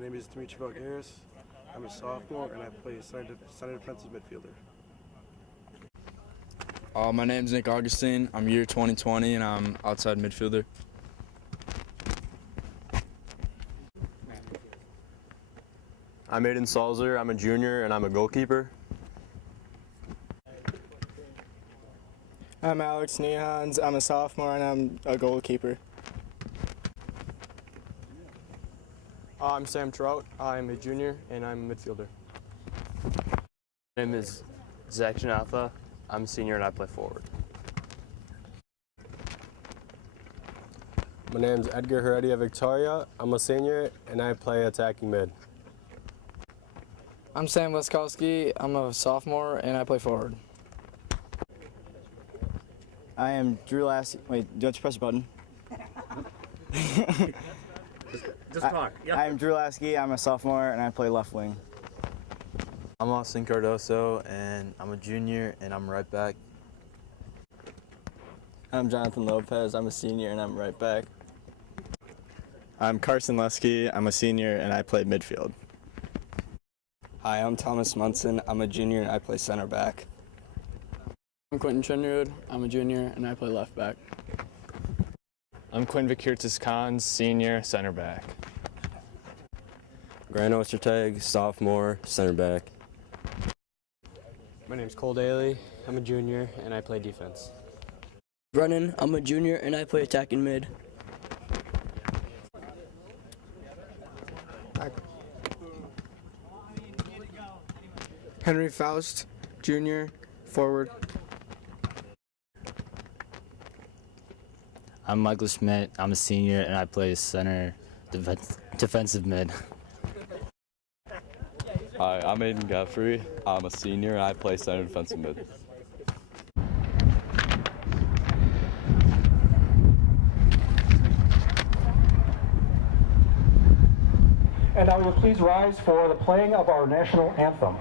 My name is Dimitri Valgaris. I'm a sophomore and I play center defensive midfielder. My name's Nick Augustine. I'm year 2020 and I'm outside midfielder. I'm Aiden Salzer. I'm a junior and I'm a goalkeeper. I'm Alex Nehans. I'm a sophomore and I'm a goalkeeper. I'm Sam Trout. I'm a junior and I'm a midfielder. My name is Zach Janatha. I'm a senior and I play forward. My name's Edgar Heredia Victoria. I'm a senior and I play attacking mid. I'm Sam Leskowski. I'm a sophomore and I play forward. I am Drew Lasky. Wait, do you have to press a button? Just talk. Yep. I'm Drew Lasky. I'm a sophomore and I play left wing. I'm Austin Cardoso and I'm a junior and I'm right back. I'm Jonathan Lopez. I'm a senior and I'm right back. I'm Carson Lusky. I'm a senior and I play midfield. Hi, I'm Thomas Munson. I'm a junior and I play center back. I'm Quentin Chenrud. I'm a junior and I play left back. I'm Quinn Vakirtis-Khan, senior, center back. Grant Ostertag, sophomore, center back. My name's Cole Daly. I'm a junior and I play defense. Brennan, I'm a junior and I play attacking mid. Henry Faust, junior, forward. I'm Michael Schmidt. I'm a senior and I play center defensive mid. Hi, I'm Aiden Godfrey. I'm a senior and I play center defensive mid. And now will you please rise for the playing of our national anthem.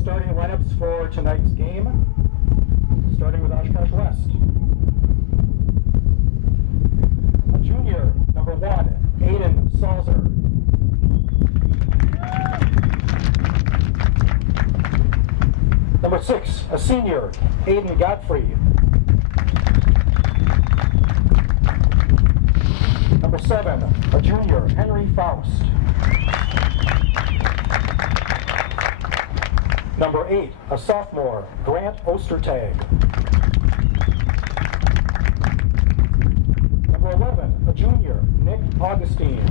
Starting lineups for tonight's game, starting with Oshkosh West. A junior, number 1, Aiden Salzer. Number 6, a senior, Aiden Godfrey. Number 7, a junior, Henry Faust. Number 8, a sophomore, Grant Ostertag. Number 11, a junior, Nick Augustine.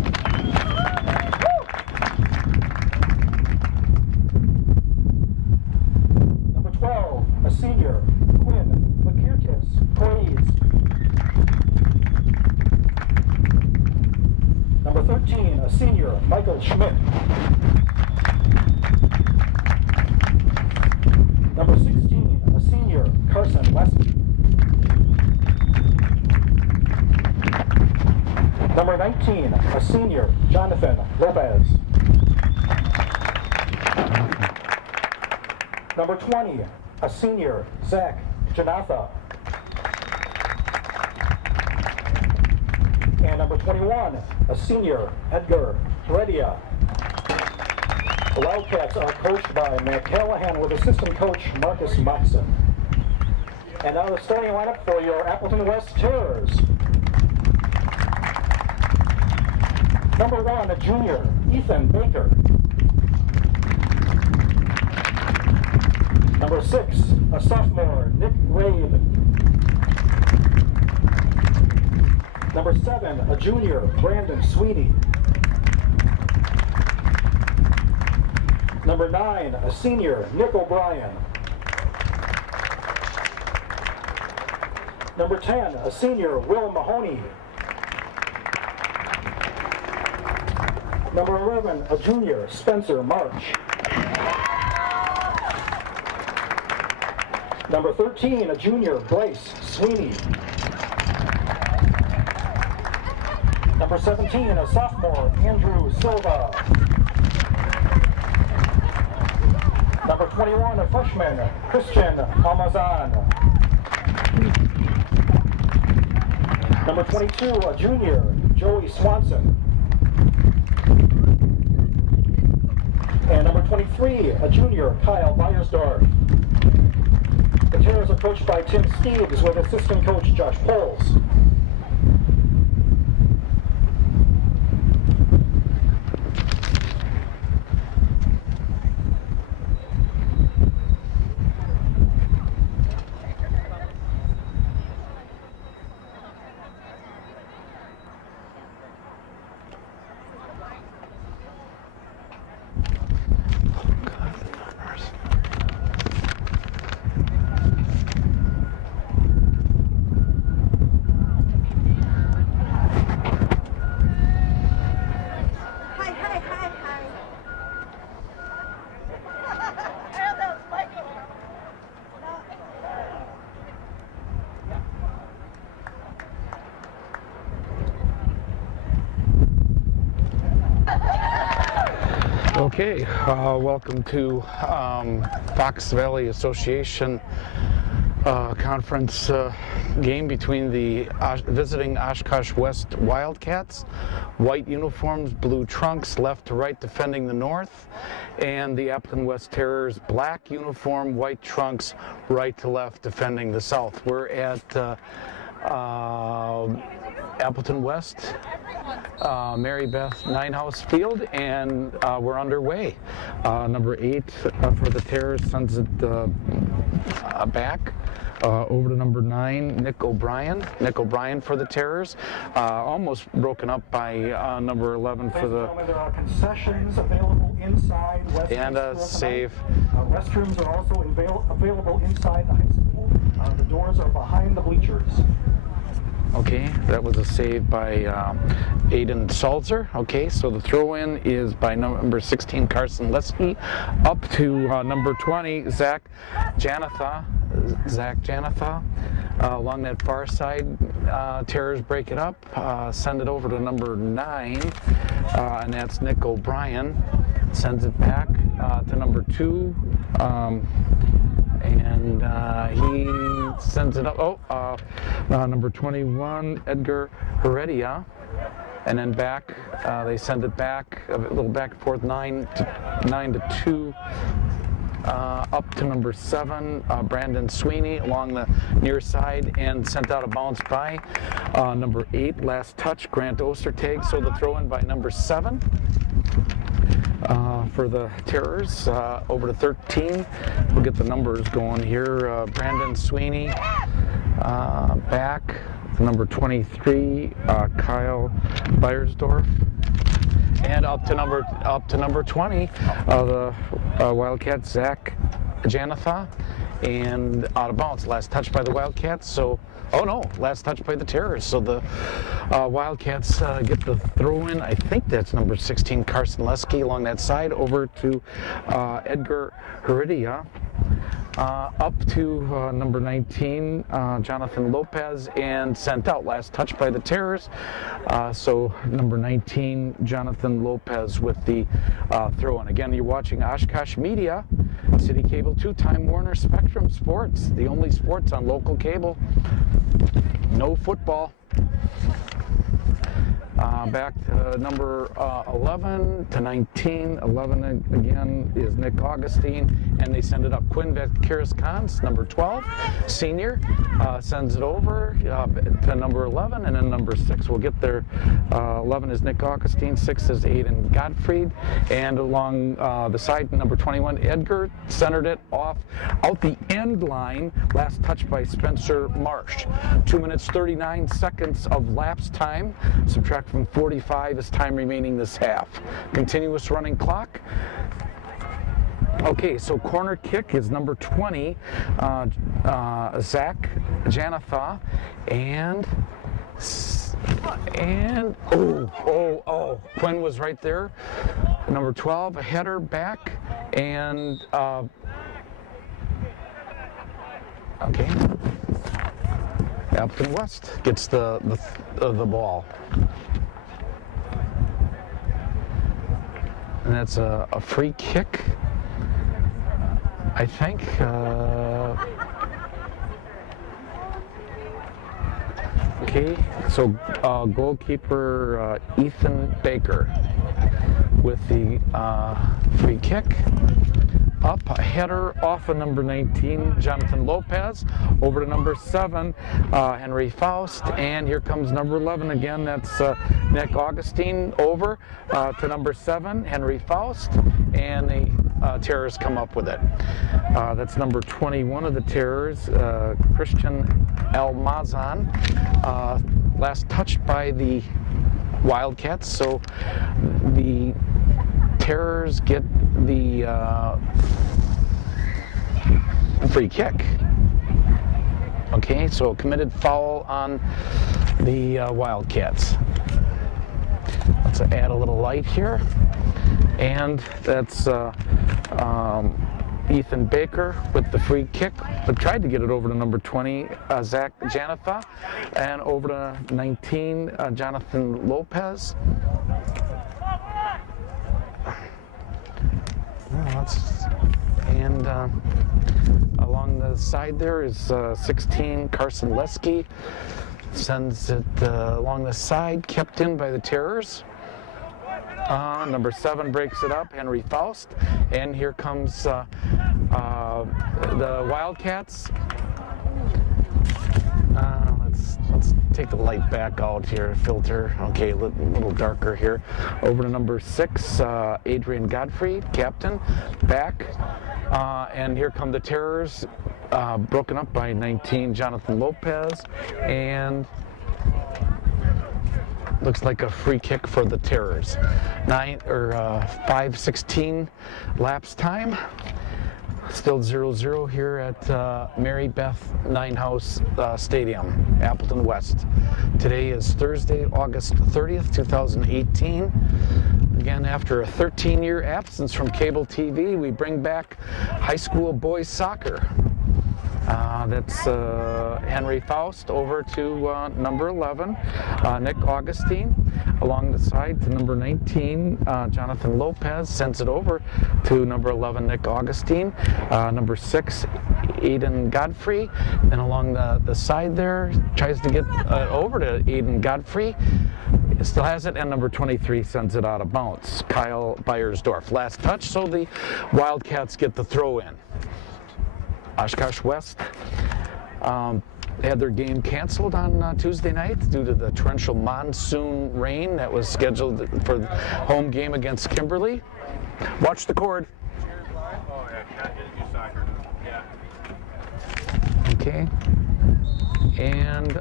Number 12, a senior, Quinn Vakirtis-Khan. Number 13, a senior, Michael Schmidt. Number 16, a senior, Carson Lesky. Number 19, a senior, Jonathan Lopez. Number 20, a senior, Zach Janatha. And number 21, a senior, Edgar Heredia. The Wildcats are coached by Matt Callahan with assistant coach Marcus Moxon. And now the starting lineup for your Appleton West Terrors. Number 1, a junior, Ethan Baker. Number 6, a sophomore, Nick Rabe. Number 7, a junior, Brandon Sweeney. Number 9, a senior, Nick O'Brien. Number 10, a senior, Will Mahoney. Number 11, a junior, Spencer March. Number 13, a junior, Bryce Sweeney. Number 17, a sophomore, Andrew Silva. Number 21, a freshman, Christian Almazan. Number 22, a junior, Joey Swanson. And number 23, a junior, Kyle Beiersdorf. The Terrors are coached by Tim Steeves with assistant coach Josh Poles. Okay, welcome to Fox Valley Association conference game between the visiting Oshkosh West Wildcats. White uniforms, blue trunks, left to right defending the north, and the Appleton West Terrors, black uniform, white trunks, right to left defending the south. We're at Appleton West, Mary Beth Ninehouse Field, and we're underway. Number 8 for the Terrors sends it back over to number 9, Nick O'Brien. Nick O'Brien for the Terrors. Almost broken up by number 11 for the... There are concessions available inside West and a save. Restrooms are also available inside the high school. The doors are behind the bleachers. Okay, that was a save by Aiden Salzer. Okay, so the throw-in is by number 16, Carson Lesky, up to number 20, Zach Janatha. Along that far side, Terrors break it up, send it over to number 9, and that's Nick O'Brien. Sends it back to number 2. And he sends it up, number 21, Edgar Heredia, and then back, they send it back, a little back and forth, 9 to 2, up to number 7, Brandon Sweeney along the near side, and sent out of bounds by number 8, last touch, Grant Ostertag, so the throw-in by number 7. For the Terrors, over to 13. We'll get the numbers going here. Brandon Sweeney back. Number 23, Kyle Beiersdorf. And up to number 20, the Wildcats, Zach Janatha, and out of bounds. Last touch by the Wildcats. So, oh no, last touch by the Terrors. So the Wildcats get the throw-in. I think that's number 16, Carson Lesky, along that side, over to Edgar Heredia. up to number 19, Jonathan Lopez, and sent out. Last touch by the Terrors. So number 19, Jonathan Lopez with the throw in. Again, you're watching Oshkosh Media, City Cable 2, Time Warner Spectrum Sports, the only sports on local cable. No football. Back to number 11 to 19. 11 again is Nick Augustine, and they send it up. Quinn Vakiris-Kans, number 12, senior, sends it over to number 11, and then number 6 will get there. 11 is Nick Augustine, 6 is Aiden Gottfried, and along the side, number 21, Edgar, centered it off out the end line. Last touch by Spencer Marsh. 2 minutes 39 seconds of lapse time. Subtract from 45 is time remaining this half. Continuous running clock. Okay, so corner kick is number 20, Zach Janatha, and Quinn was right there. Number 12, a header back, and okay. Appleton West gets the ball. And that's a free kick, I think. Okay, so goalkeeper Ethan Baker with the free kick. Up, a header off of number 19, Jonathan Lopez, over to number 7, Henry Faust, and here comes number 11 again, that's Nick Augustine, over to number 7, Henry Faust, and the Terrors come up with it. That's number 21 of the Terrors, Christian Almazan, last touched by the Wildcats, so the Terrors get the free kick. Okay, so committed foul on the Wildcats. Let's add a little light here. And that's Ethan Baker with the free kick, but tried to get it over to number 20, Zach Janatha, and over to 19, Jonathan Lopez. And along the side there is 16, Carson Lesky, sends it along the side, kept in by the Terrors. Number 7 breaks it up, Henry Faust, and here comes the Wildcats. Let's take the light back out here, filter. Okay, a little darker here. Over to number 6, Adrian Godfrey, captain, back. And here come the Terrors, broken up by 19, Jonathan Lopez, and looks like a free kick for the Terrors. 5:16 lapse time. Still 0-0 here at Mary Beth Ninehouse Stadium, Appleton West. Today is Thursday, August 30th, 2018. Again, after a 13-year absence from cable TV, we bring back high school boys soccer. That's Henry Faust over to number 11, Nick Augustine. Along the side to number 19, Jonathan Lopez sends it over to number 11, Nick Augustine. Number 6, Aiden Godfrey. Then along the side there, tries to get over to Aiden Godfrey. Still has it, and number 23 sends it out of bounds. Kyle Beiersdorf. Last touch, so the Wildcats get the throw in. Oshkosh West had their game canceled on Tuesday night due to the torrential monsoon rain that was scheduled for the home game against Kimberly. Watch the cord. Okay. And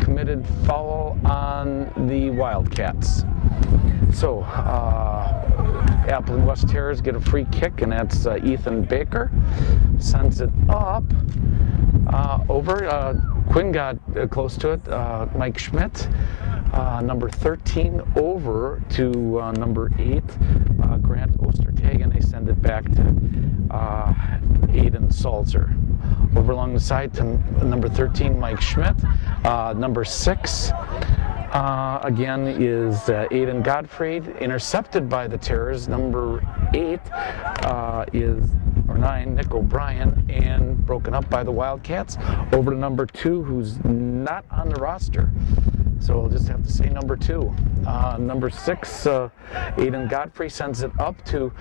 committed foul on the Wildcats. So, Appleton West Terrors get a free kick, and that's Ethan Baker. Sends it up, over. Quinn got close to it. Mike Schmidt. Number 13 over to number 8, Grant Ostertag, they send it back to Aiden Salzer. Over along the side to number 13, Mike Schmidt. Number 6, again, is Aiden Gottfried, intercepted by the Terrors. Number 8 or 9, Nick O'Brien, and broken up by the Wildcats. Over to number 2, who's not on the roster. So we'll just have to say number 2. Number 6, Aiden Godfrey sends it up to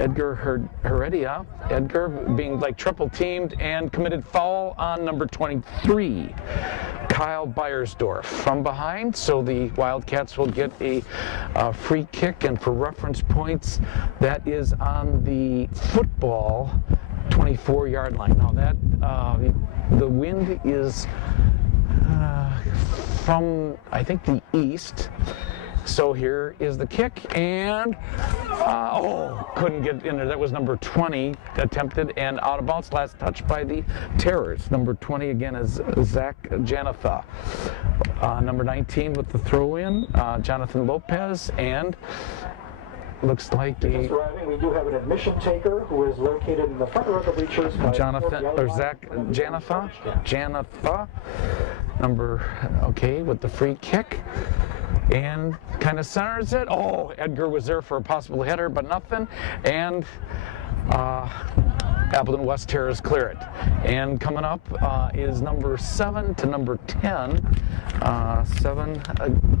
Edgar Heredia. Edgar being like triple teamed and committed foul on number 23, Kyle Beiersdorf, from behind. So the Wildcats will get a free kick, and for reference points, that is on the football 24-yard line. Now that the wind is from, I think, the east. So here is the kick, and couldn't get in there. That was number 20 attempted and out of bounds. Last touch by the Terrors. Number 20 again is Zach Janatha. Number 19 with the throw-in, Jonathan Lopez, and looks like Just arriving, we do have an admission taker who is located in the front row of the bleachers. Zach Janatha, with the free kick, and kind of centers it. Edgar was there for a possible header, but nothing, and Appleton West Terrors clear it. And coming up is number 7 to number 10. 7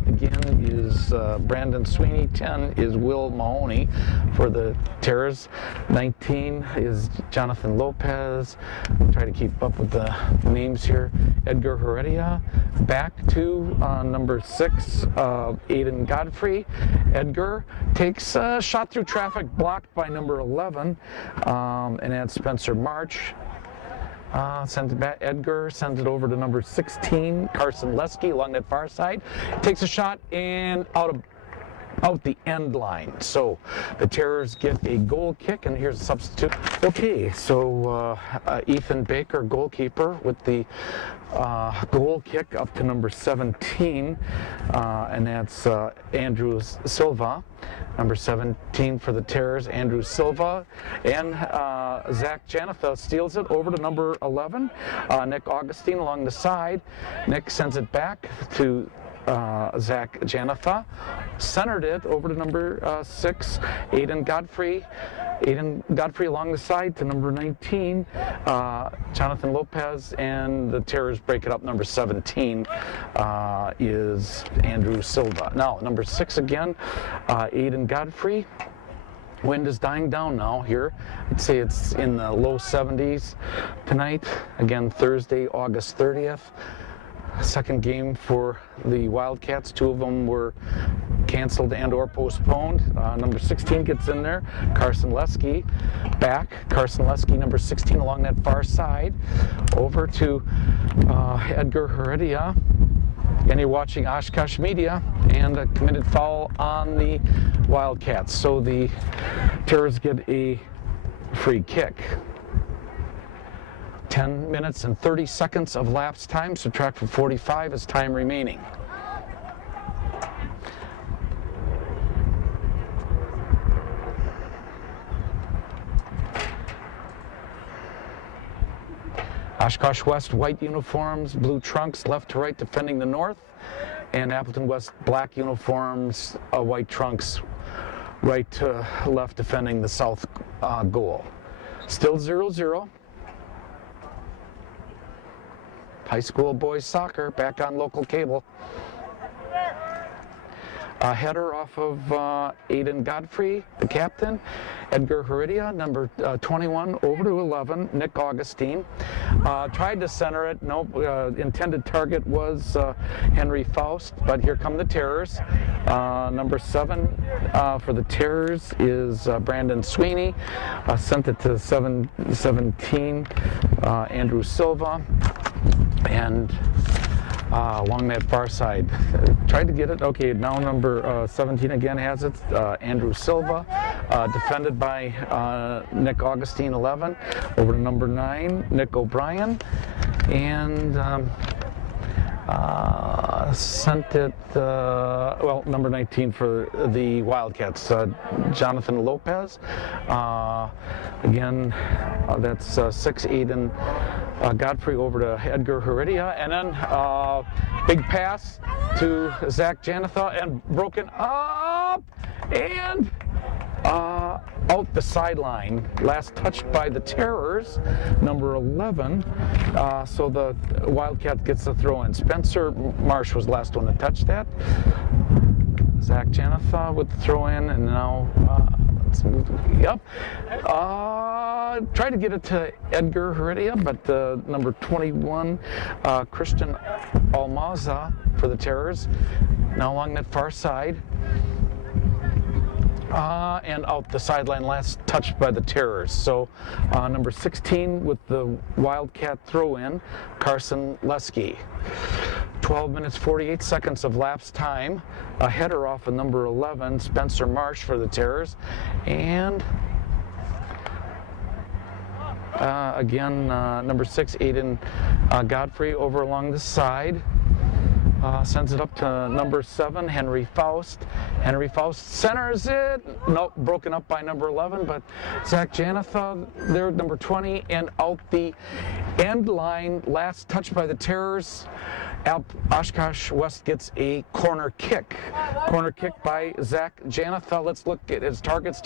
again is Brandon Sweeney. 10 is Will Mahoney for the Terrors. 19 is Jonathan Lopez. Try to keep up with the names here. Edgar Heredia. Back to number 6, Aiden Godfrey. Edgar takes a shot through traffic, blocked by number 11, and that's Spencer March. Sends it back. Edgar sends it over to number 16, Carson Lesky, along that far side. Takes a shot and out the end line. So the Terrors get a goal kick, and here's a substitute. Okay, so Ethan Baker, goalkeeper, with the goal kick up to number 17, and that's Andrew Silva. Number 17 for the Terrors, Andrew Silva, and Zach Janatha steals it over to number 11, Nick Augustine along the side. Nick sends it back to Zach Janatha, centered it over to number 6, Aiden Godfrey. Aiden Godfrey along the side to number 19, Jonathan Lopez, and the Terrors break it up. Number 17 is Andrew Silva. Now, number 6 again, Aiden Godfrey. Wind is dying down now here. I'd say it's in the low 70s tonight. Again, Thursday, August 30th. Second game for the Wildcats. 2 of them were canceled and or postponed. Number 16 gets in there. Carson Lesky back. Carson Lesky, number 16, along that far side. Over to Edgar Heredia. And you're watching Oshkosh Media, and a committed foul on the Wildcats. So the Terrors get a free kick. 10 minutes and 30 seconds of lapse time. Subtract from 45 is time remaining. Oshkosh West, white uniforms, blue trunks, left to right defending the north, and Appleton West, black uniforms, white trunks, right to left defending the south goal. Still 0-0. High school boys soccer back on local cable. A header off of Aiden Godfrey, the captain. Edgar Heredia, number 21, over to 11, Nick Augustine. Tried to center it. Nope. Intended target was Henry Faust, but here come the Terrors. Number 7 for the Terrors is Brandon Sweeney. Sent it to 17, Andrew Silva. And along that far side, tried to get it. Okay, now number 17 again has it. Andrew Silva, defended by Nick Augustine, 11. Over to number 9, Nick O'Brien, and sent it, number 19 for the Wildcats, Jonathan Lopez. Again, that's 6 Aiden Godfrey over to Edgar Heredia, and then big pass to Zach Janatha, and broken up, and out the sideline. Last touched by the Terrors, number 11. So the Wildcat gets the throw in. Spencer Marsh was the last one to touch that. Zach Janatha with the throw in, and now let's move. Yep. Tried to get it to Edgar Heredia, but number 21, Christian Almaza for the Terrors. Now along that far side. And out the sideline, last touched by the Terrors. So number 16 with the Wildcat throw-in, Carson Lesky. 12 minutes 48 seconds of lapsed time. A header off of number 11, Spencer Marsh for the Terrors. And again, number 6, Aiden Godfrey over along the side. Sends it up to number 7, Henry Faust. Henry Faust centers it. Nope, broken up by number 11, but Zach Janatha there, number 20, and out the end line, last touch by the Terrors. Oshkosh West gets a corner kick. Corner kick by Zach Janatha. Let's look at his targets.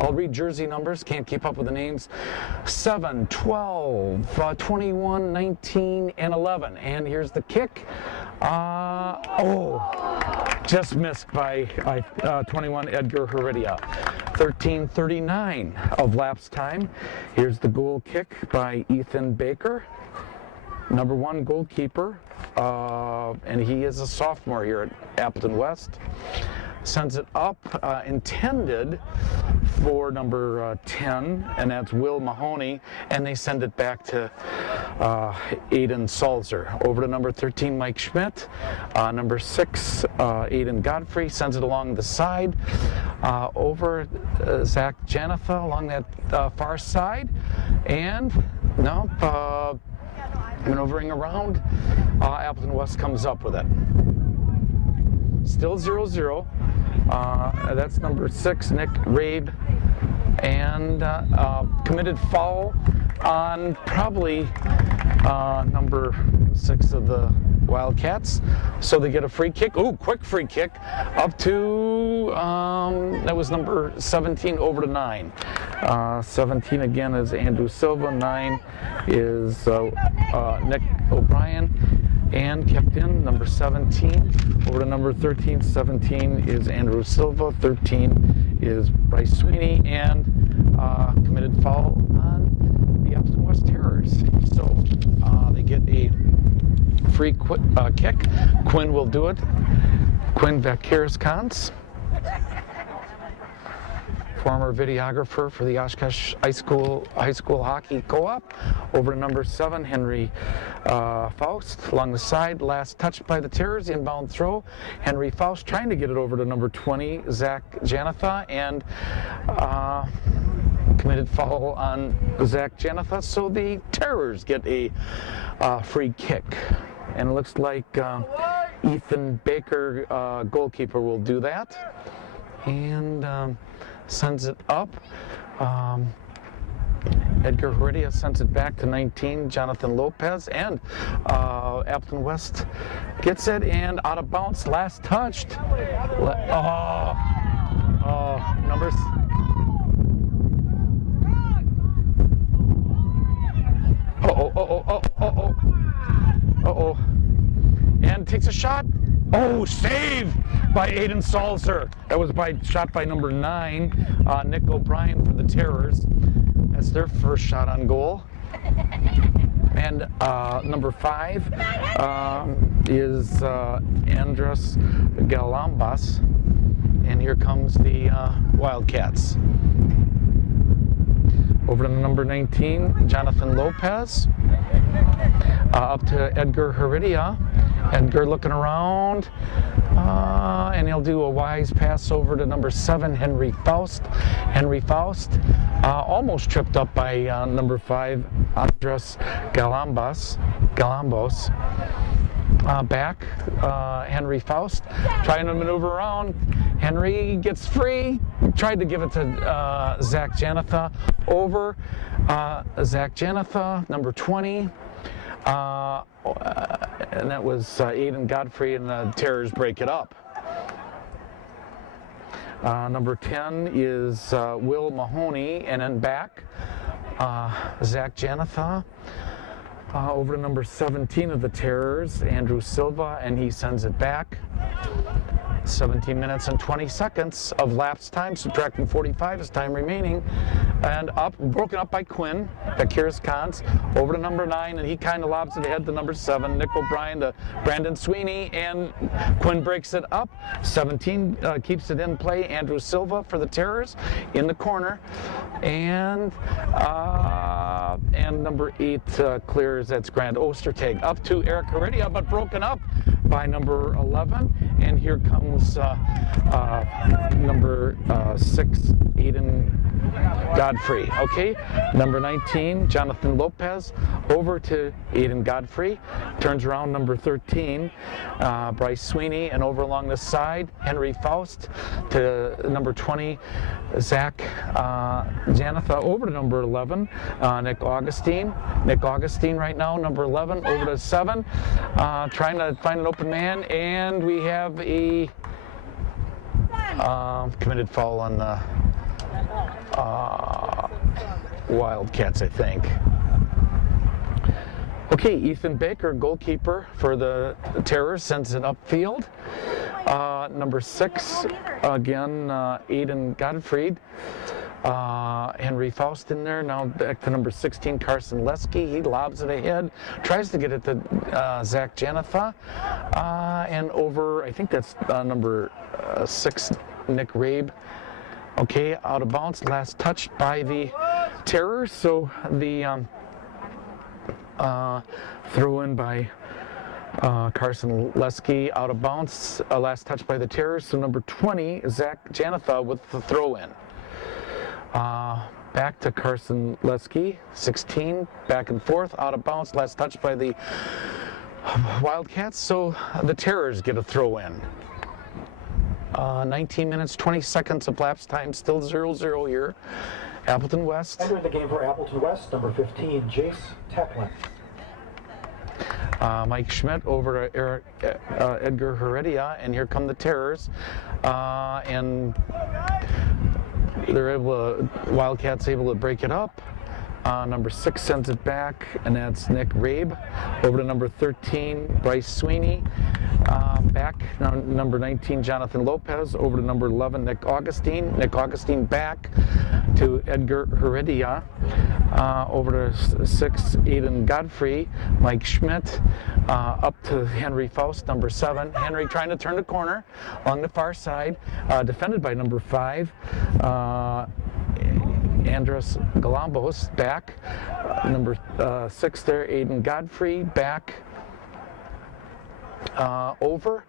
I'll read jersey numbers. Can't keep up with the names. 7, 12, 21, 19, and 11. And here's the kick. Just missed by 21 Edgar Heredia. 13:39 of lapsed time. Here's the goal kick by Ethan Baker, number 1 goalkeeper, and he is a sophomore here at Appleton West. Sends it up, intended for number 10, and that's Will Mahoney, and they send it back to Aiden Salzer. Over to number 13, Mike Schmidt. Number 6, Aiden Godfrey, sends it along the side. Over Zach Janatha along that far side, and maneuvering around, Appleton West comes up with it. Still 0-0. That's number 6, Nick Rabe, and committed foul on probably number 6 of the Wildcats. So they get a free kick. Oh, quick free kick up to, that was number 17 over to 9. 17 again is Andrew Silva, 9 is Nick O'Brien. And kept in, number 17 over to number 13. 17 is Andrew Silva, 13 is Bryce Sweeney, and committed foul on the Appleton West Terrors. So they get a free kick. Quinn will do it. Quinn Vakiris-Kans, former videographer for the Oshkosh High School Hockey Co-op. Over to number 7, Henry Faust along the side. Last touched by the Terrors, inbound throw. Henry Faust trying to get it over to number 20, Zach Janatha, and committed foul on Zach Janatha. So the Terrors get a free kick. And it looks like Ethan Baker, goalkeeper, will do that. And sends it up. Edgar Heredia sends it back to 19, Jonathan Lopez, and Appleton West gets it, and out of bounds, last touched. Numbers. And takes a shot. Oh, save by Aiden Salzer. That was shot by number 9, Nick O'Brien for the Terrors. That's their first shot on goal. And number 5 is Andres Galambas. And here comes the Wildcats. Over to number 19, Jonathan Lopez. Up to Edgar Heredia. Edgar looking around, and he'll do a wise pass over to number 7, Henry Faust. Henry Faust almost tripped up by number 5, Andres Galambos. back, Henry Faust, trying to maneuver around. Henry gets free, tried to give it to Zach Janatha, over. Zach Janatha, number 20. And that was Aiden Godfrey, and the Terrors break it up. Number 10 is Will Mahoney, and then back, Zach Janatha. Over to number 17 of the Terrors, Andrew Silva, and he sends it back. 17 minutes and 20 seconds of lapsed time, subtracting 45 is time remaining. And broken up by Quinn, Vakiris Kans, over to number 9, and he kind of lobs it ahead to number 7, Nick O'Brien to Brandon Sweeney, and Quinn breaks it up. 17 keeps it in play, Andrew Silva for the Terrors in the corner. And number 8 clears, that's Grant Ostertag. Up to Eric Heredia, but broken up by number 11. And here comes number 6, Aiden Godfrey. Okay, number 19, Jonathan Lopez, over to Aiden Godfrey. Turns around number 13, Bryce Sweeney, and over along the side, Henry Faust to number 20, Zach Janatha, over to number 11, Nick Augustine. Nick Augustine right now, number 11, over to 7, trying to find an open man, and we have a committed foul on the Wildcats, I think. Okay, Ethan Baker, goalkeeper for the Terrors, sends it upfield. Number 6, again, Aiden Godfried. Henry Faust in there. Now back to number 16, Carson Lesky. He lobs it ahead, tries to get it to Zach Janatha. And over, I think that's number 6, Nick Rabe. Okay, out of bounds, last touched by the Terrors. So the throw in by Carson Lesky, out of bounds, last touch by the Terrors. So number 20, Zach Janatha with the throw in. Back to Carson Lesky, 16, back and forth, out of bounds, last touch by the Wildcats. So the Terrors get a throw in. 19 minutes, 20 seconds of lapse time, still 0-0 here. Appleton West. Entering the game for Appleton West, number 15, Jace Teplin. Mike Schmidt over to Edgar Heredia, and here come the Terrors. And they're Wildcats able to break it up. Number 6 sends it back, and that's Nick Rabe. Over to number 13, Bryce Sweeney. Back, number 19, Jonathan Lopez. Over to number 11, Nick Augustine. Nick Augustine back to Edgar Heredia. Over to 6, Aiden Godfrey. Mike Schmidt. Up to Henry Faust, number 7. Henry trying to turn the corner along the far side. Defended by number 5. Andres Galambos back. Number 6 there, Aiden Godfrey back. Over.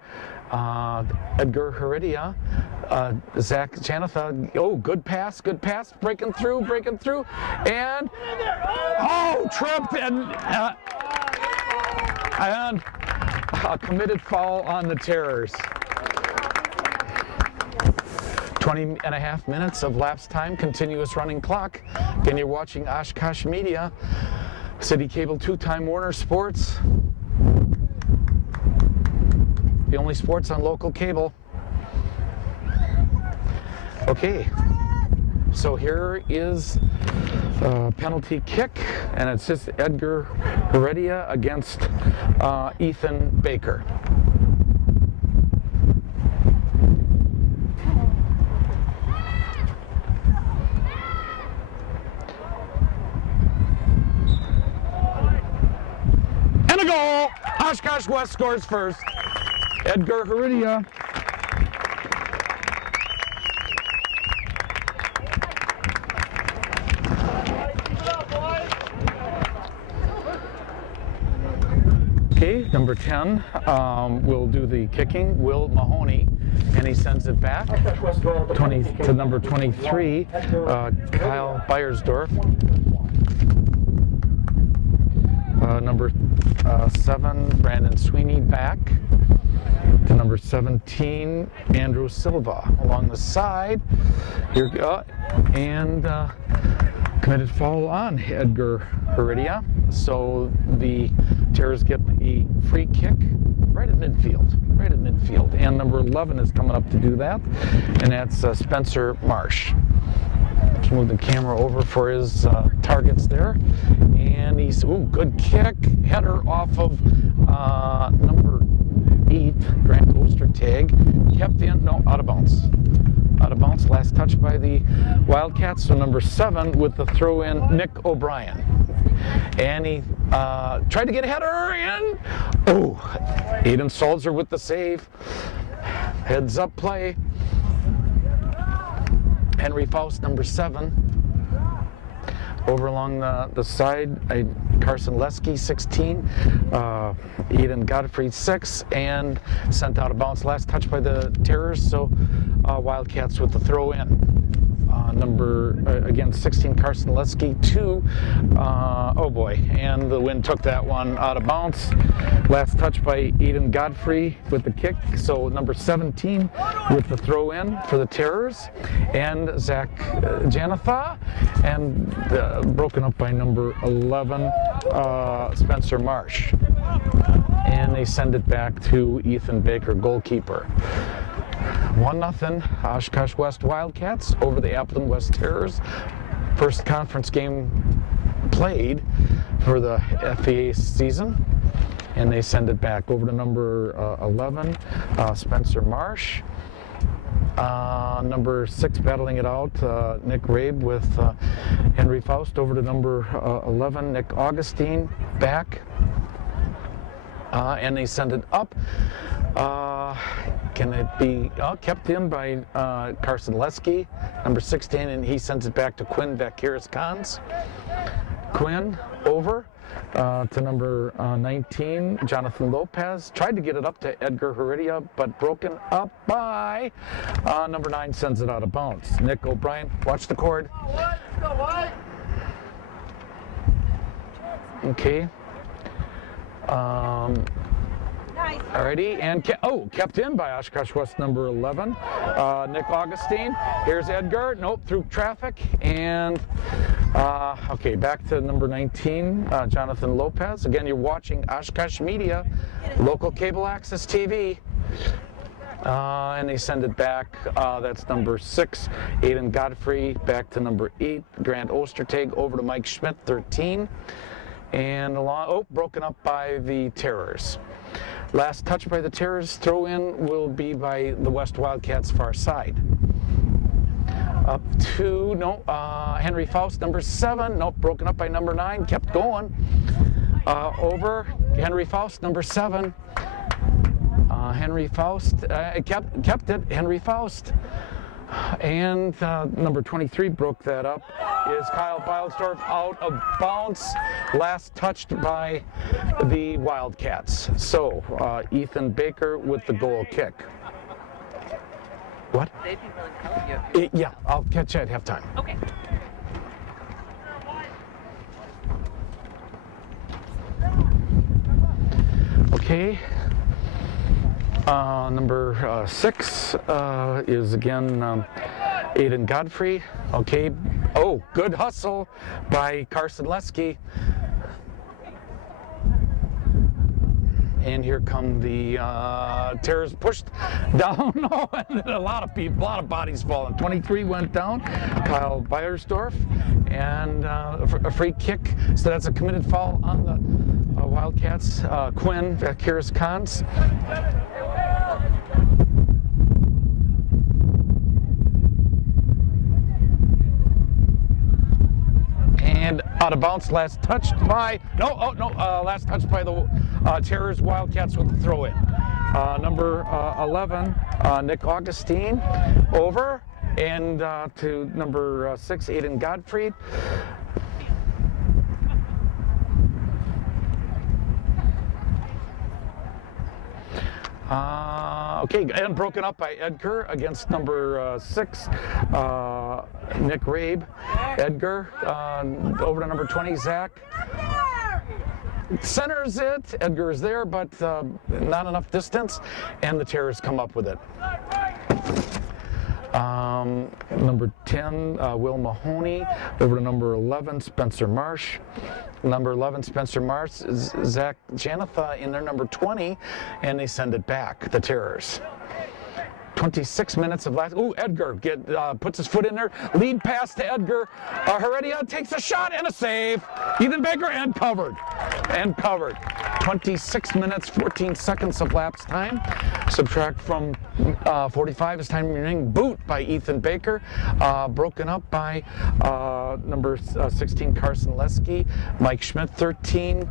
Edgar Heredia. Zach Janatha. Oh, good pass, breaking through, and tripped, and a committed foul on the Terrors. 20 and a half minutes of lapse time, continuous running clock. Again, you're watching Oshkosh Media, City Cable 2-time Warner Sports. The only sports on local cable. Okay, so here is a penalty kick, and it's just Edgar Heredia against Ethan Baker. And a goal! Oshkosh West scores first. Edgar Heredia. Okay, number 10 will do the kicking, Will Mahoney, and he sends it back 20 to number 23, Kyle Beiersdorf. number 7, Brandon Sweeney back. To number 17, Andrew Silva. Along the side, here we go, and committed foul on Edgar Heredia. So the Terrors get a free kick right at midfield. And number 11 is coming up to do that, and that's Spencer Marsh. Let's move the camera over for his targets there. And he's, good kick. Header off of number 8, Grant Ostertag. Kept in, no, out of bounds. Out of bounds, last touch by the Wildcats. So number 7 with the throw in, Nick O'Brien. And he tried to get a header in. Oh, Aiden Salzer with the save. Heads up play. Henry Faust, number 7. Over along the side, Carson Lesky, 16. Eden Godfrey, 6. And sent out of bounds. Last touch by the Terrors. So Wildcats with the throw in. Again, 16, Carson Lesky, 2. Oh boy, and the wind took that one out of bounds. Last touch by Eden Godfrey with the kick. So number 17 with the throw in for the Terrors. And Zach Janatha, and broken up by number 11, Spencer Marsh. And they send it back to Ethan Baker, goalkeeper. 1-0, Oshkosh West Wildcats over the Appleton West Terrors. First conference game played for the FEA season. And they send it back over to number 11, Spencer Marsh. Number 6 battling it out, Nick Rabe with Henry Faust. Over to number 11, Nick Augustine back. And they send it up. Can it be kept in by Carson Lesky, number 16, and he sends it back to Quinn Vakiris-Kans. Quinn over to number 19, Jonathan Lopez. Tried to get it up to Edgar Heredia, but broken up by number 9, sends it out of bounds. Nick O'Brien, watch the cord. Okay. Alrighty, and kept in by Oshkosh West, number 11, Nick Augustine. Here's Edgar, nope, through traffic, and okay, back to number 19, Jonathan Lopez. Again, you're watching Oshkosh Media, local cable access TV. And they send it back. That's number 6, Aiden Godfrey. Back to number 8, Grant Ostertag. Over to Mike Schmidt, 13. And along, broken up by the Terrors. Last touch by the Terrors. Throw in will be by the West Wildcats far side. Up to, Henry Faust, number 7. Nope, broken up by number 9. Kept going. Over, Henry Faust, number 7. Henry Faust, kept it, Henry Faust. And number 23 broke that up, is Kyle Beilsdorf, out of bounds, last touched by the Wildcats. So Ethan Baker with the goal kick. What? They'd be willing to help you. Yeah, I'll catch you at halftime. Okay. Okay. Number 6 is again Aiden Godfrey. Okay. Oh, good hustle by Carson Lesky. And here come the Terrors, pushed down. Oh, and a lot of people, a lot of bodies falling. 23 went down. Kyle Beiersdorf, and a free kick. So that's a committed foul on the Wildcats. Quinn Vakiris-Kans. And out of bounds, last touched by, last touched by the Terrors. Wildcats with the throw in. Number 11, Nick Augustine, over, and to number 6, Aiden Godfrey. Okay, and broken up by Edgar against number 6, Nick Rabe. Edgar over to number 20, Zach. centers it. Edgar is there, but not enough distance, and the Terrors come up with it. Number 10, Will Mahoney, over to number 11, Spencer Marsh. Number 11, Spencer Marsh, is Zach Janatha in their number 20, and they send it back, the Terrors. 26 minutes of last. Ooh, Edgar puts his foot in there. Lead pass to Edgar. Heredia takes a shot and a save. Ethan Baker and covered. 26 minutes, 14 seconds of lapse time. Subtract from 45 is time remaining. Boot by Ethan Baker. Broken up by number 16, Carson Lesky. Mike Schmidt, 13.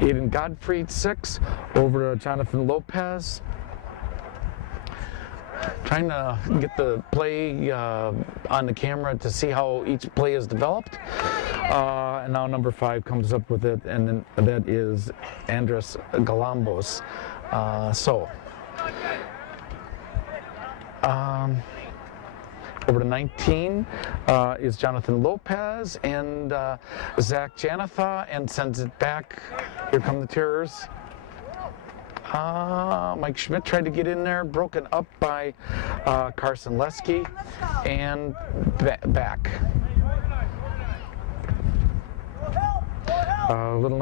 Aiden Godfrey, 6. Over to Jonathan Lopez. Trying to get the play on the camera to see how each play is developed. And now number 5 comes up with it, and then that is Andres Galambos. Over to 19 is Jonathan Lopez and Zach Janatha, and sends it back. Here come the Terrors. Mike Schmidt tried to get in there, broken up by Carson Lesky, and back. Little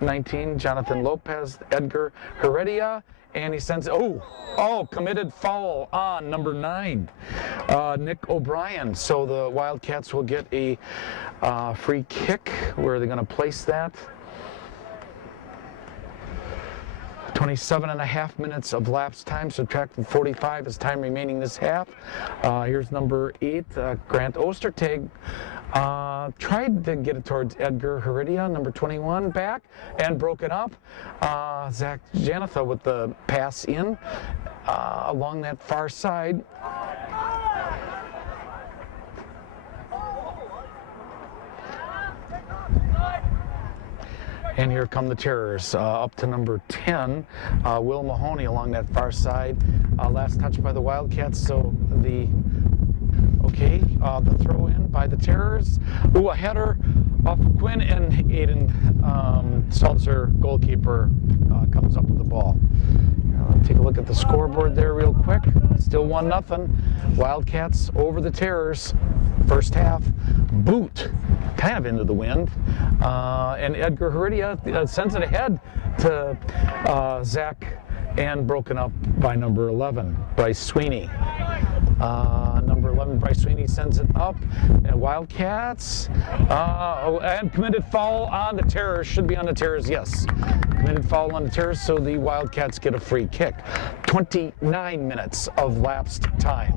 19, Jonathan Lopez, Edgar Heredia, and he sends, committed foul on number 9, Nick O'Brien. So the Wildcats will get a free kick. Where are they going to place that? 27.5 minutes of lapse time, subtract from 45 is time remaining this half. Here's number 8, Grant Ostertag. Tried to get it towards Edgar Heredia, number 21, back, and broke it up. Zach Janatha with the pass in along that far side. And here come the Terrors, up to number 10, Will Mahoney along that far side. Last touch by the Wildcats, so the throw in by the Terrors. Ooh, a header off of Quinn, and Aiden Seltzer, goalkeeper, comes up with the ball. Take a look at the scoreboard there real quick. Still 1-0. Wildcats over the Terrors. First half. Boot, kind of into the wind. And Edgar Heredia sends it ahead to Zach, and broken up by number 11, Bryce Sweeney. Number 11, Bryce Sweeney sends it up. And Wildcats, and committed foul on the Terrors. Should be on the Terrors, yes. Committed foul on the Terrors, so the Wildcats get a free kick. 29 minutes of lapsed time.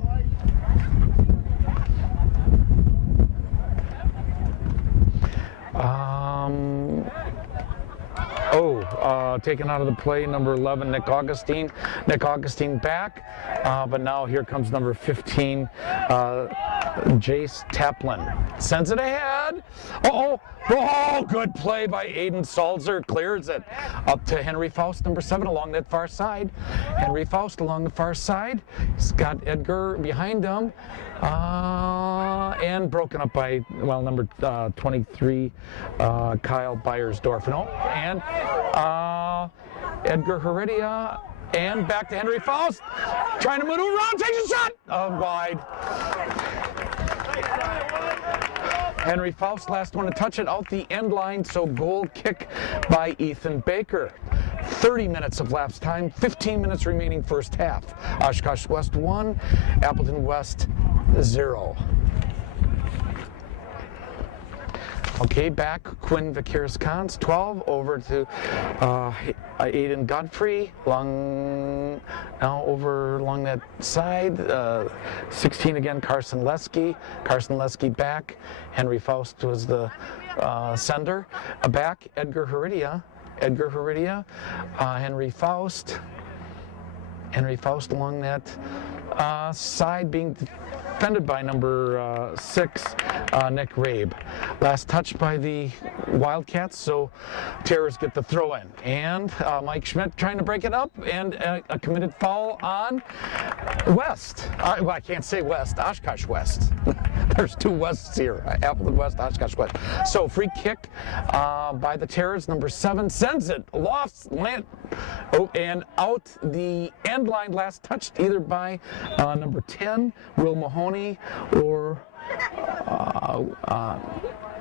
Taken out of the play, number 11, Nick Augustine. Nick Augustine back, but now here comes number 15, Jace Taplin. Sends it ahead. Good play by Aiden Salzer. Clears it up to Henry Faust, number 7, along that far side. Henry Faust along the far side. He's got Edgar behind him. And broken up by, number 23, Kyle Beyersdorf. And Edgar Heredia, and back to Henry Faust. Trying to maneuver around, takes a shot! Wide. Henry Faust, last one to touch it, out the end line, so goal kick by Ethan Baker. 30 minutes of lapse time, 15 minutes remaining first half. Oshkosh West 1, Appleton West 0. Okay, back, Quinn Vakiris-Cons, 12, over to Aiden Godfrey, now over along that side, 16 again, Carson Lesky. Carson Lesky back, Henry Faust was the sender. Back, Edgar Heredia, Henry Faust along that side, being defended by number 6, Nick Rabe. Last touch by the Wildcats, so Terrors get the throw in. And Mike Schmidt trying to break it up, and a committed foul on West. Well, I can't say West, Oshkosh West. There's two Wests here, Appleton West, Oshkosh West. So free kick by the Terrors. Number 7 sends it, lofts, land, and out the end line. Last touched either by number 10, Will Mahoney, or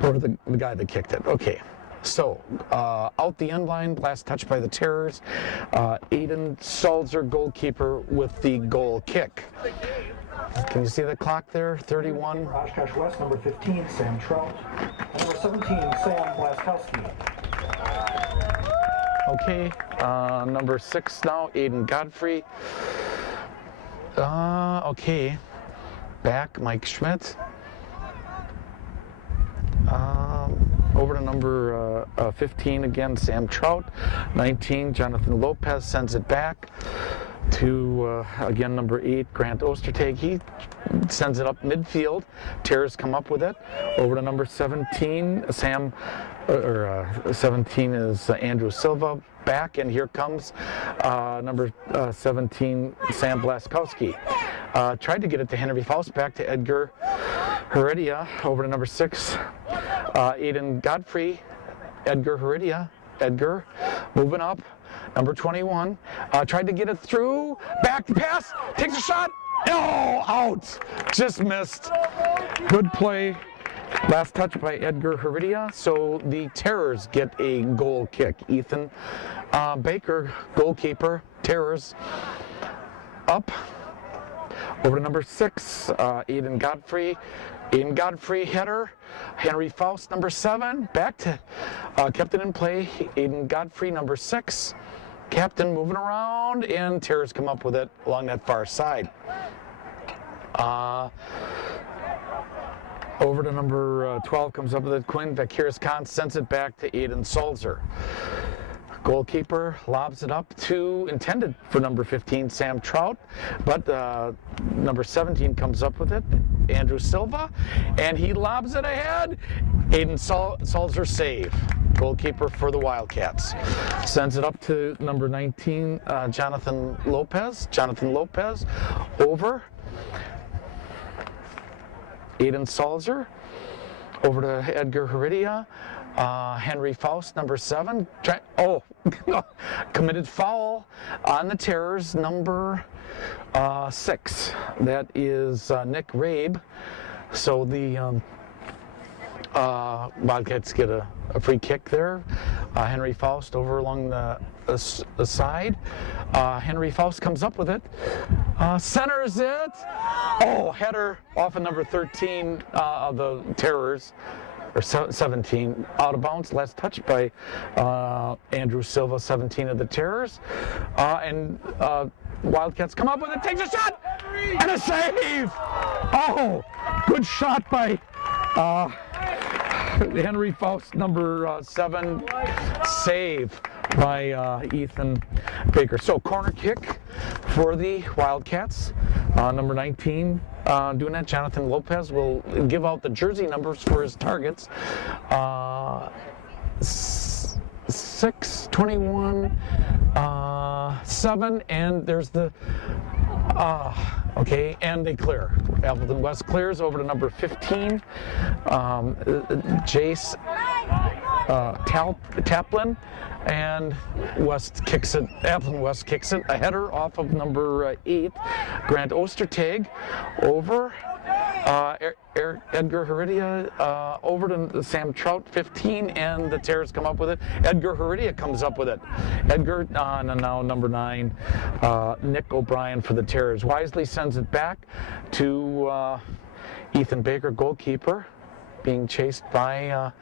the guy that kicked it. Okay. So, out the end line, last touch by the Terrors. Aiden Salzer, goalkeeper, with the goal kick. Can you see the clock there? 31. Oshkosh West, number 15, Sam Trout. And number 17, Sam Blaskowski. Okay, number 6 now, Aiden Godfrey. Okay, back, Mike Schmidt. Over to number 15 again, Sam Trout. 19, Jonathan Lopez sends it back to, again, number 8, Grant Ostertag. He sends it up midfield. Terrors come up with it. Over to number 17, 17 is Andrew Silva back, and here comes number 17, Sam Blaskowski. Tried to get it to Henry Faust, back to Edgar Heredia. Over to number 6, Aiden Godfrey, Edgar Heredia. Edgar moving up. Number 21, tried to get it through, back to pass, takes a shot, oh, out, just missed. Good play, last touch by Edgar Heredia, so the Terrors get a goal kick. Ethan Baker, goalkeeper, Terrors, up. Over to number 6, Aiden Godfrey. Aiden Godfrey header. Henry Faust, number 7, back to, kept it in play. Aiden Godfrey, number 6. Captain moving around, and Terrors come up with it along that far side. Over to number 12, comes up with it. Quinn Vakiris-Khan sends it back to Aiden Salzer. Goalkeeper lobs it up to, intended for number 15, Sam Trout, but number 17 comes up with it, Andrew Silva, and he lobs it ahead. Aiden Salzer save. Goalkeeper for the Wildcats. Sends it up to number 19, Jonathan Lopez. Jonathan Lopez over. Aiden Salzer. Over to Edgar Heredia. Henry Faust, number 7. Committed foul on the Terrors, number 6. That is Nick Rabe. So the Wildcats get a free kick there. Henry Faust over along the side. Henry Faust comes up with it. Centers it. Oh, header off of number 13 of the Terrors. Or 17, out of bounds, last touch by Andrew Silva, 17 of the Terrors. And Wildcats come up with it, takes a shot, and a save! Oh, good shot by Henry Faust, number 7, save by Ethan Baker. So corner kick for the Wildcats. Number 19 doing that. Jonathan Lopez will give out the jersey numbers for his targets. 6, 21, 7, and there's the okay, and they clear. Appleton West clears over to number 15, Jace Taplin, and West kicks it. Appleton West kicks it. A header off of number 8, Grant Ostertag, over. Edgar Heredia over to Sam Trout, 15, and the Terrors come up with it. Edgar Heredia comes up with it. Edgar, and now number 9, Nick O'Brien for the Terrors. Wisely sends it back to Ethan Baker, goalkeeper, being chased by,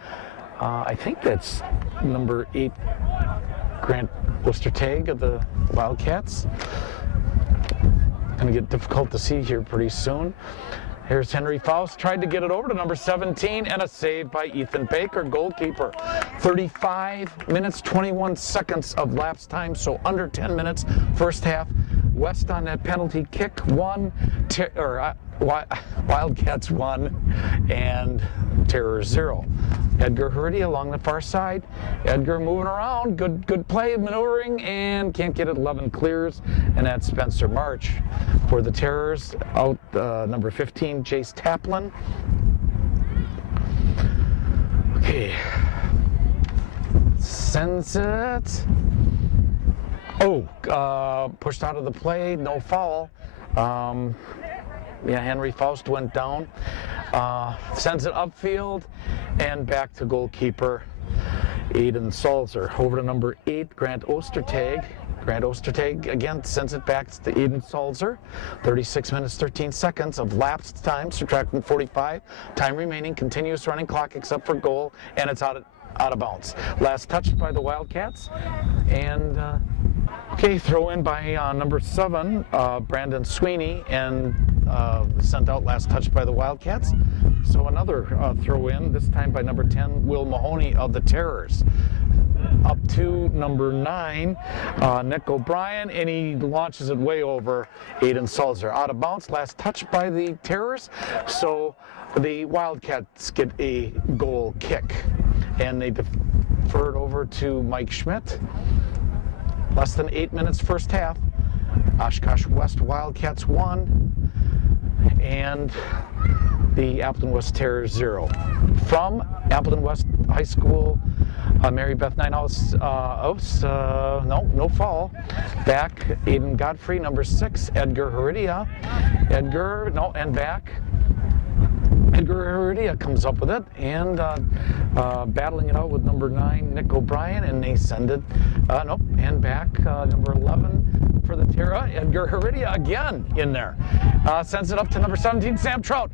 I think that's number 8, Grant Ostertag of the Wildcats. Going to get difficult to see here pretty soon. Here's Henry Faust, tried to get it over to number 17, and a save by Ethan Baker, goalkeeper. 35 minutes, 21 seconds of lapse time, so under 10 minutes, first half. West on that penalty kick, 1, Wildcats 1 and Terrors 0. Edgar Heredia along the far side. Edgar moving around, good play, maneuvering, and can't get it. 11 clears, and that's Spencer March for the Terrors. Out number 15, Jace Taplin. Okay, sends it. Oh, pushed out of the play, no foul. Yeah, Henry Faust went down. Sends it upfield and back to goalkeeper Aiden Salzer. Over to number 8, Grant Ostertag. Grant Ostertag again sends it back to Aiden Salzer. 36 minutes, 13 seconds of lapsed time, subtracting 45. Time remaining, continuous running clock except for goal, and it's out of bounds. Last touched by the Wildcats, and okay, throw in by number 7, Brandon Sweeney, and sent out last touch by the Wildcats. So another throw in, this time by number 10, Will Mahoney of the Terrors. Up to number 9, Nick O'Brien, and he launches it way over Aiden Salzer. Out of bounds, last touch by the Terrors. So the Wildcats get a goal kick, and they defer it over to Mike Schmidt. Less than 8 minutes first half. Oshkosh West Wildcats 1 and the Appleton West Terrors 0. From Appleton West High School, Mary Beth Ninehouse, no foul. Back, Aiden Godfrey, number 6, Edgar Heredia. And back. Edgar Heredia comes up with it, and battling it out with number 9, Nick O'Brien, and they send it, and back, number 11 for the Terra, Edgar Heredia again in there. Sends it up to number 17, Sam Trout.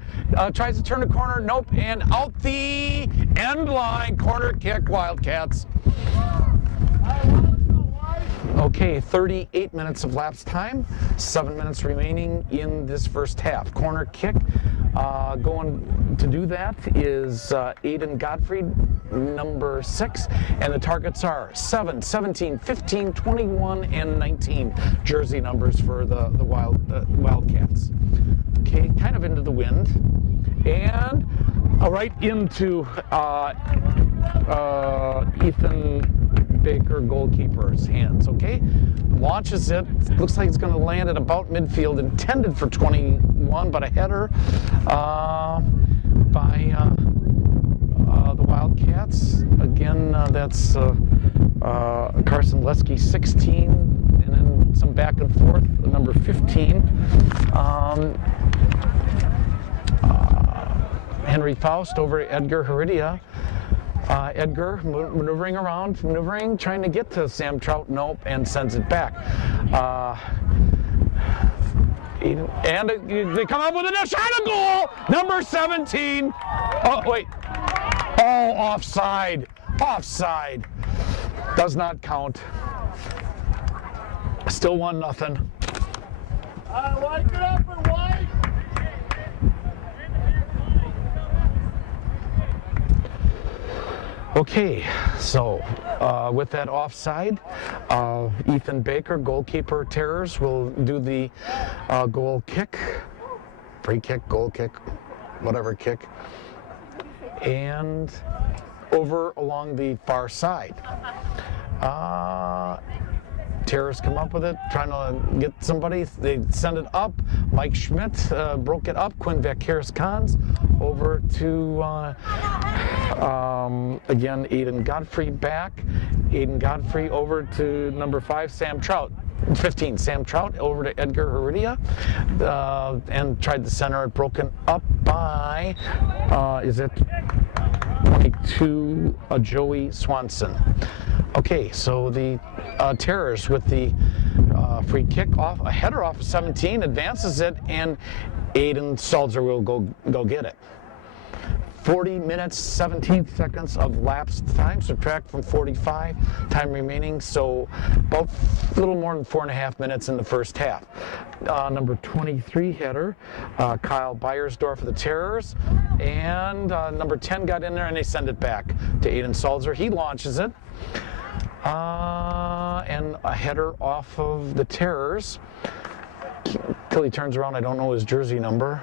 Tries to turn the corner, nope, and out the end line, corner kick, Wildcats. Okay, 38 minutes of lapse time, 7 minutes remaining in this first half. Corner kick, going to do that is Aiden Godfrey, number 6, and the targets are 7, 17, 15, 21, and 19 jersey numbers for the Wildcats. Okay, kind of into the wind, and right into Ethan Baker, goalkeeper's hands. Okay, launches it. Looks like it's going to land at about midfield, intended for 21, but a header by the Wildcats. Again, that's Carson Lesky, 16, and then some back and forth. Number 15. Henry Faust over Edgar Heredia. Edgar maneuvering, trying to get to Sam Trout, nope, and sends it back. And they come up with a shot, a goal! Number 17. Oh, wait. Oh, offside. Offside. Does not count. Still 1-0. White, get up for White! Okay, so with that offside, Ethan Baker, goalkeeper Terrors, will do the goal kick, free kick, goal kick, whatever kick, and over along the far side. Terrors come up with it, trying to get somebody. They send it up. Mike Schmidt broke it up. Quinn Vakiris-Cons over to, again, Aiden Godfrey back. Aiden Godfrey over to number 5, Sam Trout. 15, Sam Trout over to Edgar Heredia, and tried to center it, broken up by, is it 22, Joey Swanson. Okay, so the Terrors with the free kick off, a header off of 17, advances it, and Aiden Salzer will go get it. 40 minutes, 17 seconds of lapsed time, subtract from 45, time remaining, so about a little more than 4.5 minutes in the first half. Number 23 header, Kyle Beiersdorf for the Terrors, and number 10 got in there, and they send it back to Aiden Salzer. He launches it, and a header off of the Terrors. till he turns around. I don't know his jersey number.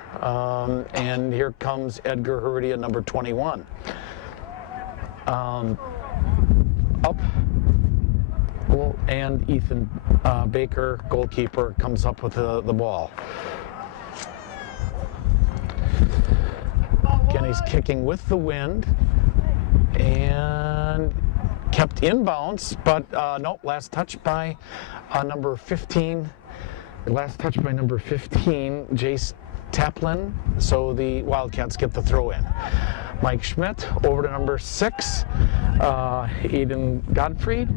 And here comes Edgar Heredia, number 21. Up. And Ethan Baker, goalkeeper, comes up with the ball. Again, he's kicking with the wind and kept inbounds, but nope, last touch by number 15. Last touch by number 15, Jace Taplin. So the Wildcats get the throw in. Mike Schmidt over to number 6, Aiden Godfrey.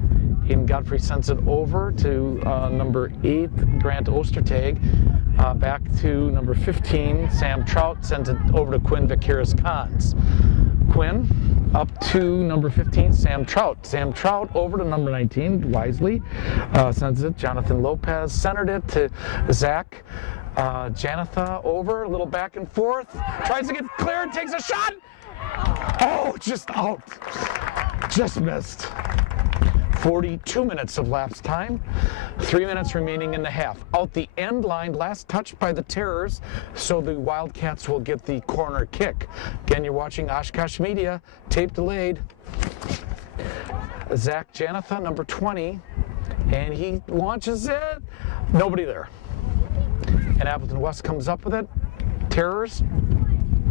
Aiden Godfrey sends it over to number 8, Grant Ostertag. Back to number 15, Sam Trout sends it over to Quinn Vakiris-Cons. Quinn up to number 15, Sam Trout. Sam Trout over to number 19, Wisely. Sends it, Jonathan Lopez centered it to Zach. Janatha over, a little back and forth. Tries to get clear, takes a shot. Oh, just out. Just missed. 42 minutes of lapse time, 3 minutes remaining in the half. Out the end line, last touch by the Terrors, so the Wildcats will get the corner kick. Again, you're watching Oshkosh Media, tape delayed. Zach Janatha, number 20, and he launches it. Nobody there. And Appleton West comes up with it. Terrors.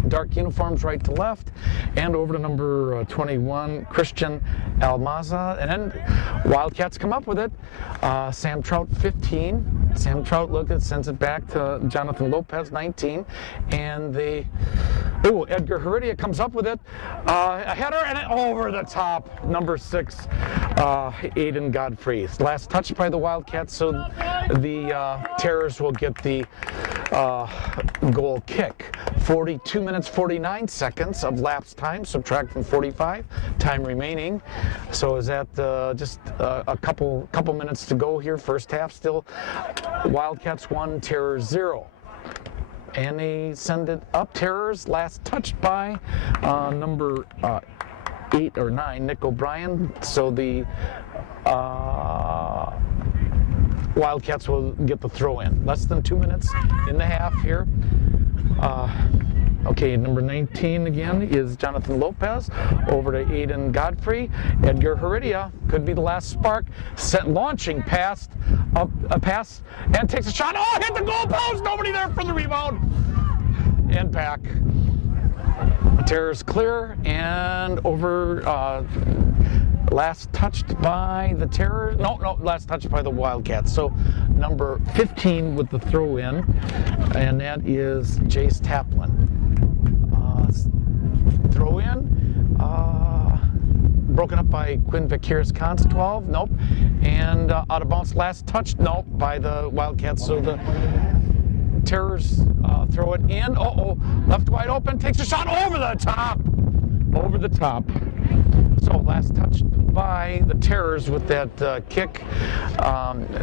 Dark uniforms right to left, and over to number 21, Christian Almaza, and then Wildcats come up with it. Sam Trout, 15. Sam Trout looked at, sends it back to Jonathan Lopez, 19, and Edgar Heredia comes up with it. A header and over the top, number 6, Aiden Godfrey. Last touch by the Wildcats, so the Terrors will get the goal kick. 42 minutes, 49 seconds of lapse time, subtract from 45, time remaining. So is that just a couple minutes to go here, first half still. Wildcats 1, Terrors 0. And they send it up. Terrors last touched by number 8 or 9, Nick O'Brien. So the Wildcats will get the throw in. Less than 2 minutes in the half here. Okay, number 19 again is Jonathan Lopez over to Aiden Godfrey. Edgar Heredia could be the last spark. Launching past a pass and takes a shot. Oh, hit the goal post! Nobody there for the rebound. And back. Terrors clear and over. Last touched by the Terrors. No, last touched by the Wildcats. So number 15 with the throw in, and that is Jace Taplin. Throw in, broken up by Quinn Vakiris-Cons, 12, nope, and out of bounds, last touch, nope, by the Wildcats, so the Terrors throw it in, left wide open, takes a shot over the top, so last touch by the Terrors with that kick,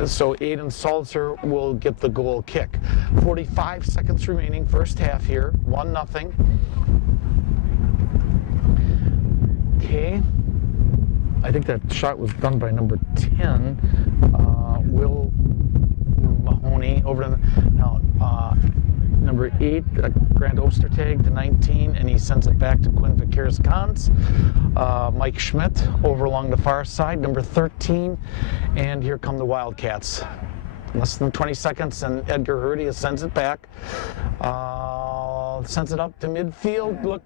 so Aiden Salzer will get the goal kick. 45 seconds remaining, first half here, 1-0. Okay, I think that shot was done by number 10, Will Mahoney, over to number 8, Grant Ostertag to 19, and he sends it back to Quinn Vakiris-Cons. Mike Schmidt over along the far side, number 13, and here come the Wildcats. Less than 20 seconds, and Edgar Heredia sends it back. Sends it up to midfield. Look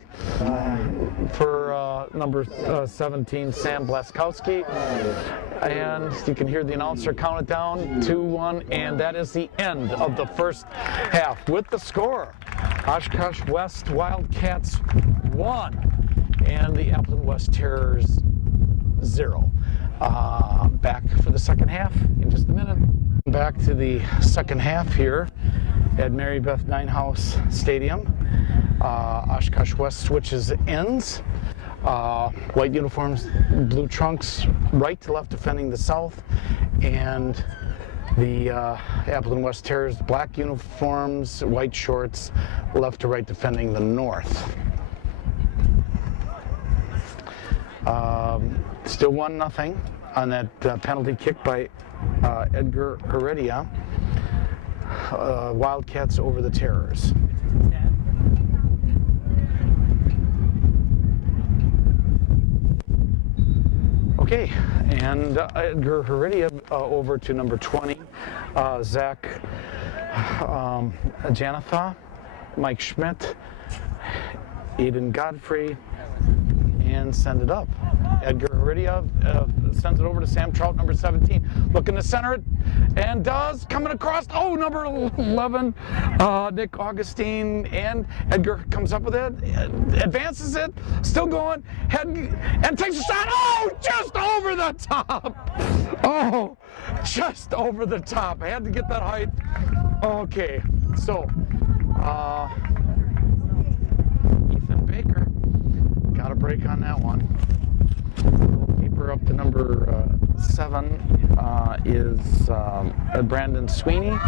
for number 17, Sam Blaskowski. And you can hear the announcer count it down, 2-1, and that is the end of the first half. With the score, Oshkosh West Wildcats 1, and the Appleton West Terrors 0. Back for the second half in just a minute. Back to the second half here at Mary Beth Ninehouse Stadium. Oshkosh West switches ends. White uniforms, blue trunks, right to left defending the south, and the Appleton West Terrors, black uniforms, white shorts, left to right defending the north. Still 1-0 on that penalty kick by Edgar Heredia. Wildcats over the Terrors. Okay, and Edgar Heredia over to number 20, Zach Janatha, Mike Schmidt, Aiden Godfrey, and send it up. Edgar Heredia sends it over to Sam Trout, number 17, looking to center it, and does, coming across, oh, number 11, Nick Augustine, and Edgar comes up with it, advances it, still going, and takes a shot, oh, just over the top, oh, just over the top. I had to get that height. Okay, so, Ethan Baker got a break on that one. Keeper up to number 7 is Brandon Sweeney,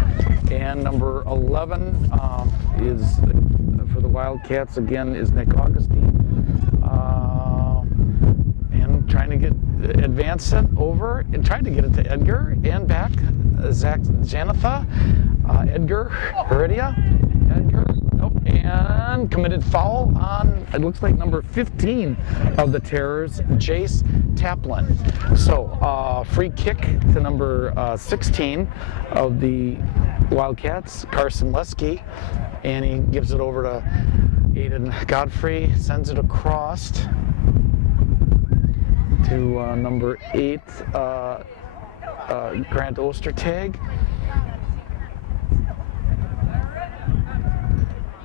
and number 11 is for the Wildcats again is Nick Augustine, and trying to advance it over and trying to get it to Edgar and back. Zach Janatha, Edgar Heredia, Edgar. And committed foul on, it looks like number 15 of the Terrors, Jace Taplin. So free kick to number 16 of the Wildcats, Carson Lesky, and he gives it over to Aiden Godfrey, sends it across to number 8, Grant Ostertag.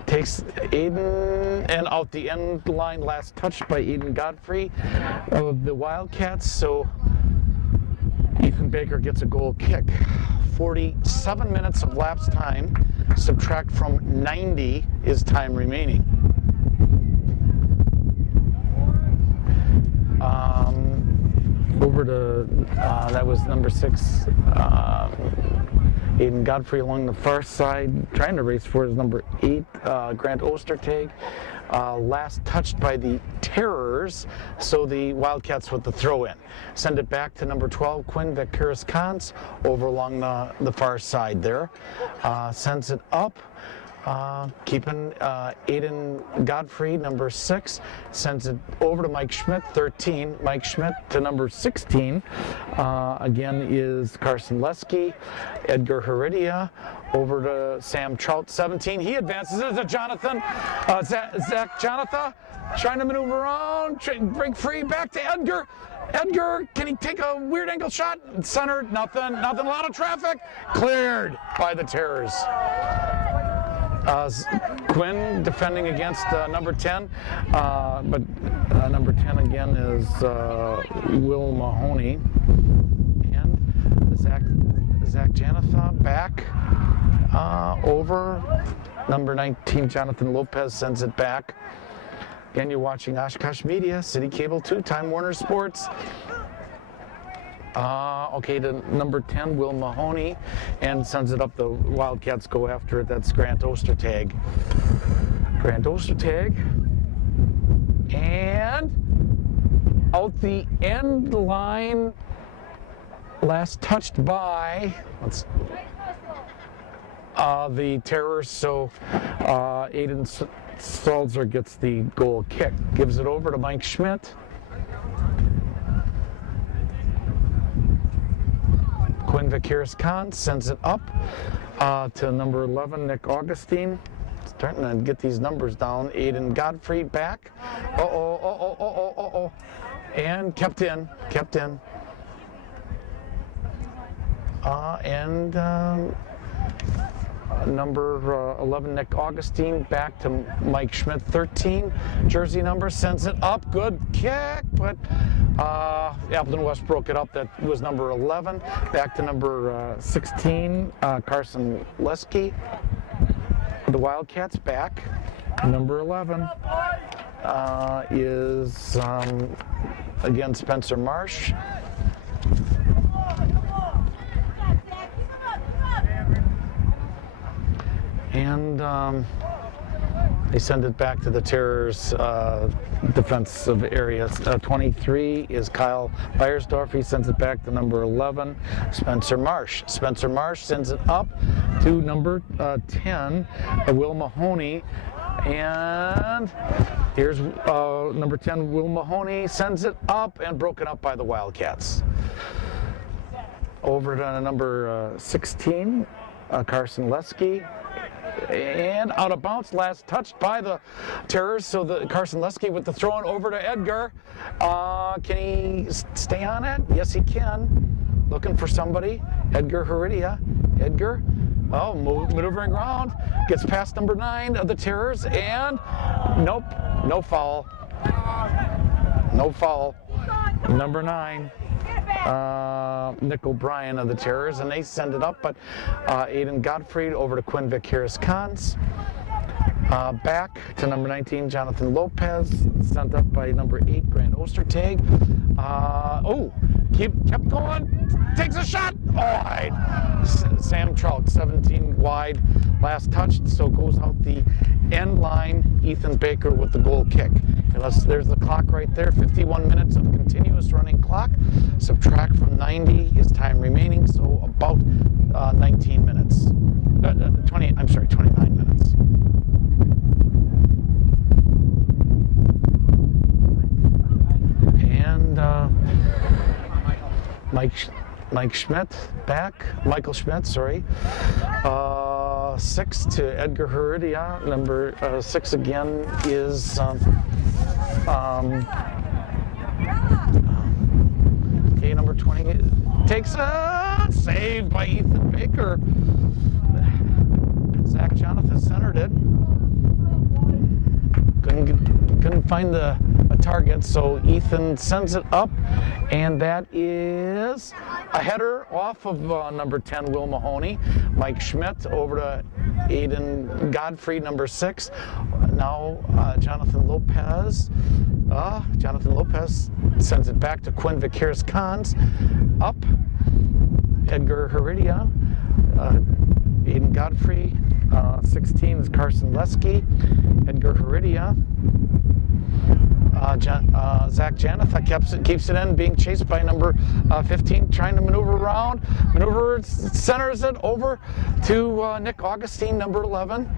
Takes Aiden and out the end line, last touched by Aiden Godfrey of the Wildcats. So Ethan Baker gets a goal kick. 47 minutes of lapse time, subtract from 90 is time remaining. Over to, that was number 6, Aiden Godfrey along the far side, trying to race for his number 8, Grant Ostertag. Last touched by the Terrors, so the Wildcats with the throw in. Send it back to number 12, Quinn Vakiris-Kans, over along the far side there. Sends it up. Keeping Aiden Godfrey, number 6, sends it over to Mike Schmidt, 13. Mike Schmidt to number 16. Again is Carson Lesky. Edgar Heredia over to Sam Trout, 17. He advances it to Jonathan. Zach Janatha trying to maneuver around, break free, back to Edgar. Edgar, can he take a weird angle shot? Centered, nothing, a lot of traffic. Cleared by the Terrors. Quinn defending against number 10, but number 10 again is Will Mahoney. And Zach Janatha back over. Number 19, Jonathan Lopez, sends it back. Again, you're watching Oshkosh Media, City Cable 2, Time Warner Sports. Okay, to number 10, Will Mahoney, and sends it up. The Wildcats go after it. That's Grant Ostertag. Grant Ostertag. And out the end line, last touched by the Terrors. So Aiden Salzer gets the goal kick. Gives it over to Mike Schmidt. Quinn Vakiris-Kans sends it up to number 11, Nick Augustine. Starting to get these numbers down. Aiden Godfrey back. And kept in. Number 11, Nick Augustine, back to Mike Schmidt, 13. Jersey number, sends it up. Good kick, but Appleton West broke it up. That was number 11. Back to number 16, Carson Lesky. The Wildcats back. Number 11 is, again, Spencer Marsh. And They send it back to the Terrors' defensive area. 23 is Kyle Beiersdorf. He sends it back to number 11, Spencer Marsh. Spencer Marsh sends it up to number 10, Will Mahoney. And here's number 10, Will Mahoney, sends it up and broken up by the Wildcats. Over to number 16, Carson Lesky. And out of bounds, last touched by the Terrors. So the Carson Lesky with the throw-in over to Edgar. Can he stay on it? Yes, he can. Looking for somebody. Edgar Heredia. Edgar. Oh, maneuvering around. Gets past number 9 of the Terrors. And nope, no foul. No foul. Number 9. Nick O'Brien of the Terrors, and they send it up, but Aiden Gottfried over to Quinn Vic Harris-Cons. Back to number 19, Jonathan Lopez, sent up by number 8, Grant Ostertag. Kept going, takes a shot, wide. Sam Trout, 17 wide, last touched, so goes out the end line. Ethan Baker with the goal kick. There's the clock right there, 51 minutes of continuous running clock. Subtract from 90 is time remaining, so about 19 minutes. 29 minutes. And Michael Schmidt, sorry. 6 to Edgar Heredia. Number 6 again is number 20 takes a save by Ethan Baker. Zach Jonathan centered it. Couldn't find a target, so Ethan sends it up, and that is a header off of number 10, Will Mahoney. Mike Schmidt over to Aiden Godfrey, number 6. Now Jonathan Lopez. Jonathan Lopez sends it back to Quinn Vic Harris-Cons. Up. Edgar Heredia. Aiden Godfrey. 16 is Carson Lesky. Edgar Heredia. Zach Janatha keeps it in, being chased by number 15, trying to maneuver around. Centers it over to Nick Augustine, number 11.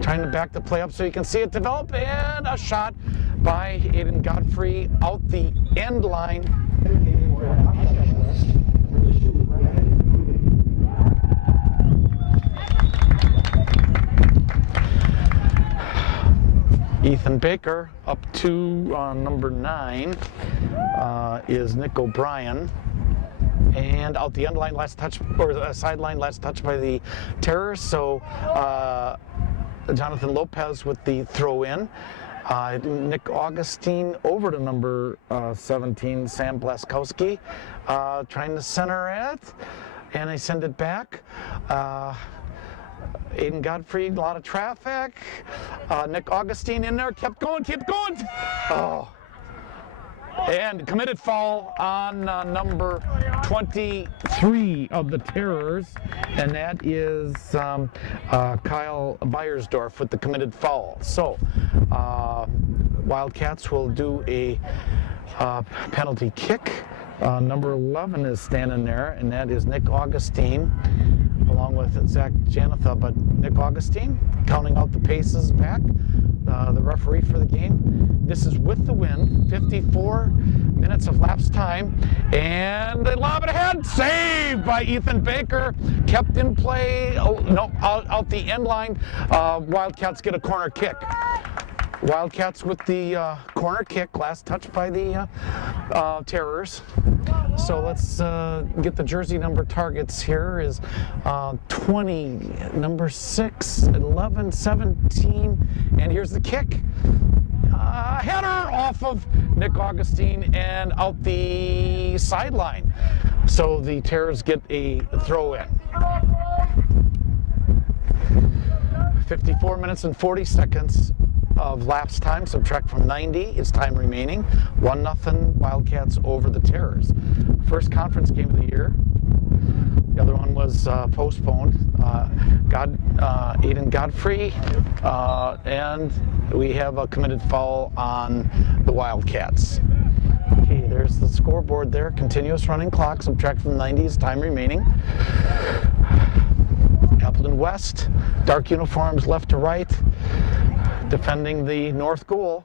Trying to back the play up so you can see it develop, and a shot by Aiden Godfrey out the end line. Ethan Baker up to number 9 is Nick O'Brien. And out the end line, last touch, or the sideline, last touch by the Terrors. So Jonathan Lopez with the throw in. Nick Augustine over to number 17, Sam Blaskowski, trying to center it, and they send it back. Aiden Godfrey, a lot of traffic. Nick Augustine in there, kept going. Oh. And committed foul on number 23 of the Terrors, and that is Kyle Beiersdorf with the committed foul. So Wildcats will do a penalty kick. Number 11 is standing there, and that is Nick Augustine, along with Zach Janatha. But Nick Augustine counting out the paces back, the referee for the game. This is with the win, 54 minutes of lapse time, and they lob it ahead, saved by Ethan Baker, kept in play, out the end line. Wildcats get a corner kick. Wildcats with the corner kick, last touch by the Terrors. So let's get the jersey number targets here is 20, number 6, 11, 17, and here's the kick. Header off of Nick Augustine and out the sideline. So the Terrors get a throw in. 54 minutes and 40 seconds of lapse time. Subtract from 90 is time remaining. 1-0 Wildcats over the Terrors. First conference game of the year. The other one was postponed. Aiden Godfrey, and we have a committed foul on the Wildcats. Okay, there's the scoreboard there. Continuous running clock, subtract from 90s, time remaining. Appleton West, dark uniforms left to right, defending the north goal.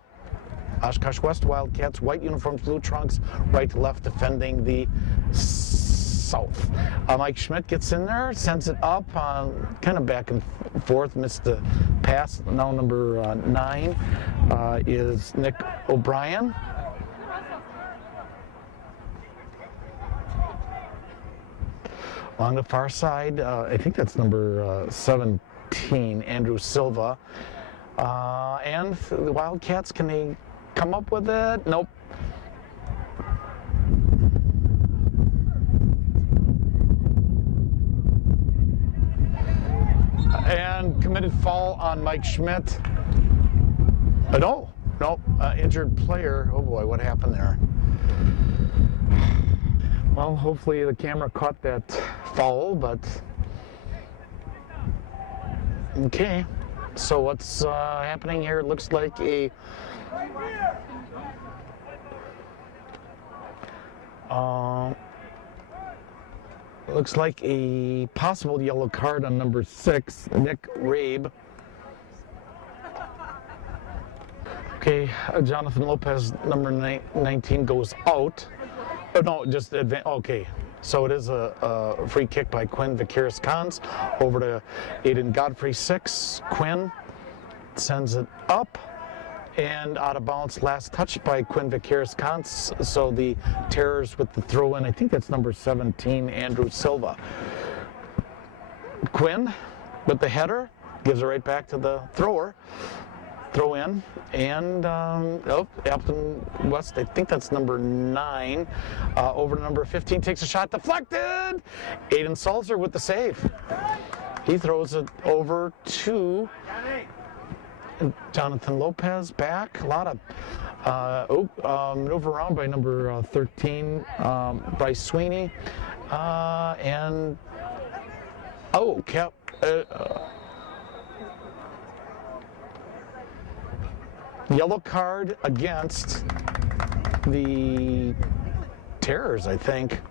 Oshkosh West Wildcats, white uniforms, blue trunks, right to left, defending the south. Mike Schmidt gets in there, sends it up, kind of back and forth, missed the pass. Now number 9 is Nick O'Brien. On the far side, I think that's number 17, Andrew Silva. And the Wildcats, can they come up with it? Nope. And committed foul on Mike Schmidt. No, injured player. Oh boy, what happened there? Well, hopefully the camera caught that foul, but okay. So what's happening here? It looks like a possible yellow card on number 6, Nick Rabe. Okay, Jonathan Lopez, number 19, goes out. Oh, no, just advance. Okay, so it is a free kick by Quinn Vakiris-Cons over to Aiden Godfrey, 6. Quinn sends it up and out of bounds. Last touch by Quinn Vakiris-Cons. So the Terrors with the throw in. I think that's number 17, Andrew Silva. Quinn with the header gives it right back to the thrower. Throw in, and Appleton West, I think that's number 9, over to number 15, takes a shot, deflected! Aiden Salzer with the save. He throws it over to Jonathan Lopez, back, a lot of maneuver around by number 13, Bryce Sweeney, and yellow card against the Terrors, I think.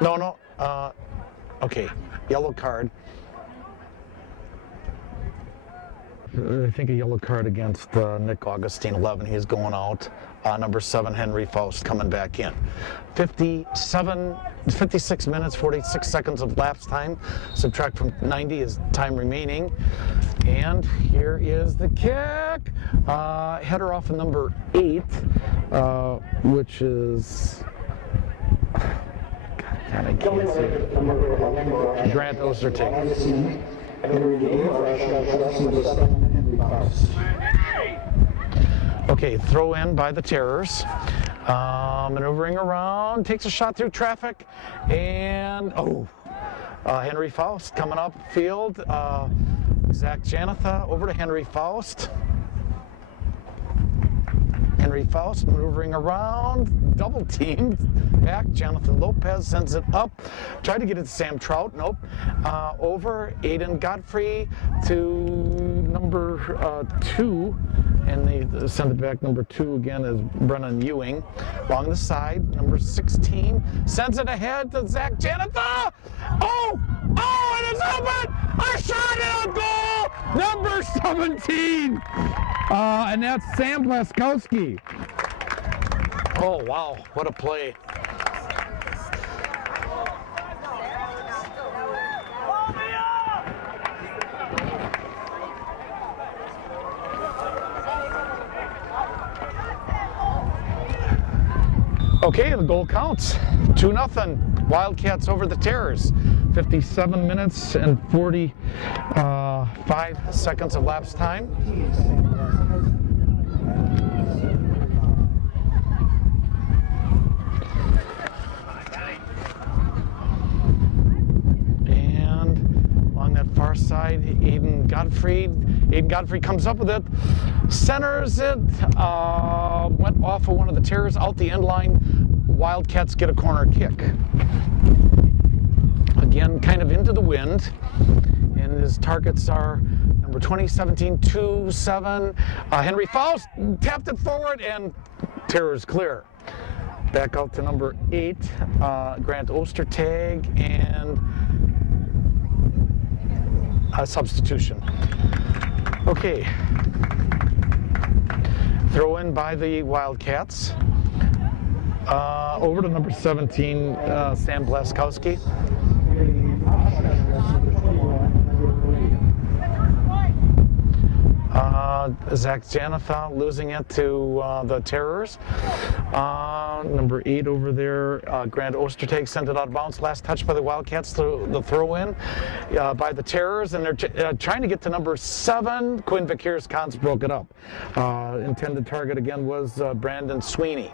No, okay, yellow card. I think a yellow card against Nick Augustine, 11, he's going out. Number 7, Henry Faust, coming back in. 56 minutes, 46 seconds of lapse time. Subtract from 90 is time remaining. And here is the kick. Header off of number 8, which is... God, I can't see. Grant Osterting. Okay, throw in by the Terrors. Maneuvering around, takes a shot through traffic, and Henry Faust coming up field. Zach Janatha over to Henry Faust. Henry Faust maneuvering around, double teamed. Back, Jonathan Lopez sends it up. Tried to get it to Sam Trout, nope. Over, Aiden Godfrey to number 2. And they send it back. Number 2 again is Brennan Ewing. Along the side, number 16 sends it ahead to Zach Janatha. It is open! A shot and a goal! Number 17! And that's Sam Blaskowski. Oh, wow, what a play. Okay, the goal counts. 2-0. Wildcats over the Terrors. 57 minutes and 45 seconds of lapse time. And on that far side, Aiden Godfrey comes up with it, centers it, went off of one of the Terrors, out the end line. Wildcats get a corner kick. again, kind of into the wind. And his targets are number 20, 17, 2, 7. Henry Faust tapped it forward, and Terror's clear. Back out to number 8, Grant Ostertag, and a substitution. Okay. Throw in by the Wildcats. Over to number 17, Sam Blaskowski. Zach Janatha losing it to the Terrors. Number 8 over there, Grant Ostertag sent it out of bounds. Last touch by the Wildcats, the throw in by the Terrors, and they're trying to get to number 7. Quinn Vickers-Cons broke it up. Intended target again was Brandon Sweeney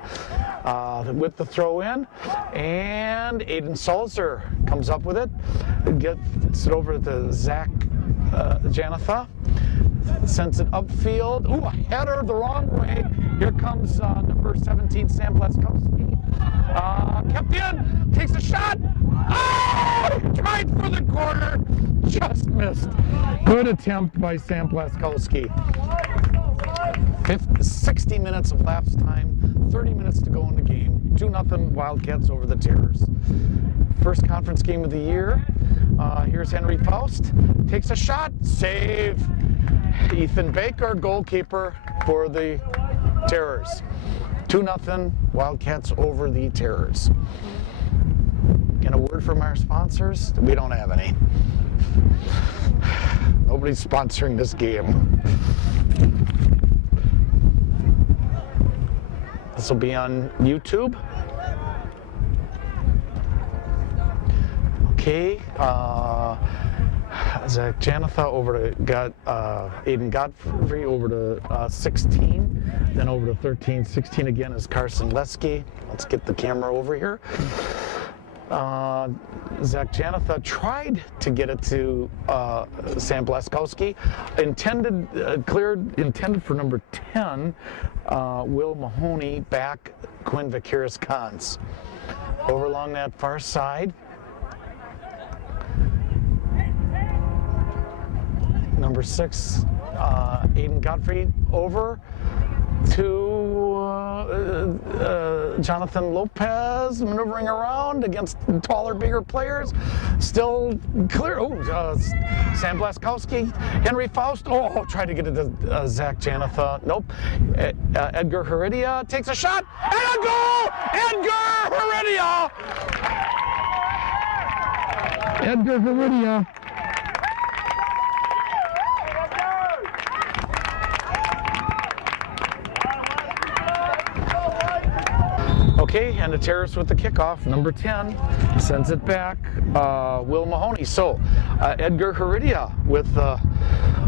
with the throw in, and Aiden Salzer comes up with it, gets it over to Zach Janatha. Sends it upfield. Ooh, a header the wrong way. Here comes number 17, Sam Blaskowski. Kept in, takes a shot. Oh, tried for the corner. Just missed. Good attempt by Sam Blaskowski. 60 minutes of lapse time, 30 minutes to go in the game. 2-0 Wildcats over the Terrors. First conference game of the year. Here's Henry Faust. Takes a shot. Save. Ethan Baker, goalkeeper for the Terrors. 2-0 Wildcats over the Terrors. Get a word from our sponsors? We don't have any. Nobody's sponsoring this game. This will be on YouTube. Okay. Zach Janatha over to Aiden Godfrey over to 16, then over to 13. 16 again is Carson Lesky. Let's get the camera over here. Zach Janatha tried to get it to Sam Blaskowski. Intended for number 10, Will Mahoney, back Quinn Vickers-Cons. Over along that far side. Number 6, Aiden Godfrey over to Jonathan Lopez, maneuvering around against taller, bigger players. Still clear. Oh, Sam Blaskowski, Henry Faust. Oh, tried to get it to Zach Janatha. Nope. Edgar Heredia takes a shot and a goal! Edgar Heredia! Edgar Heredia. Okay, and the Terrors with the kickoff. Number 10 sends it back. Will Mahoney. So, Edgar Heredia with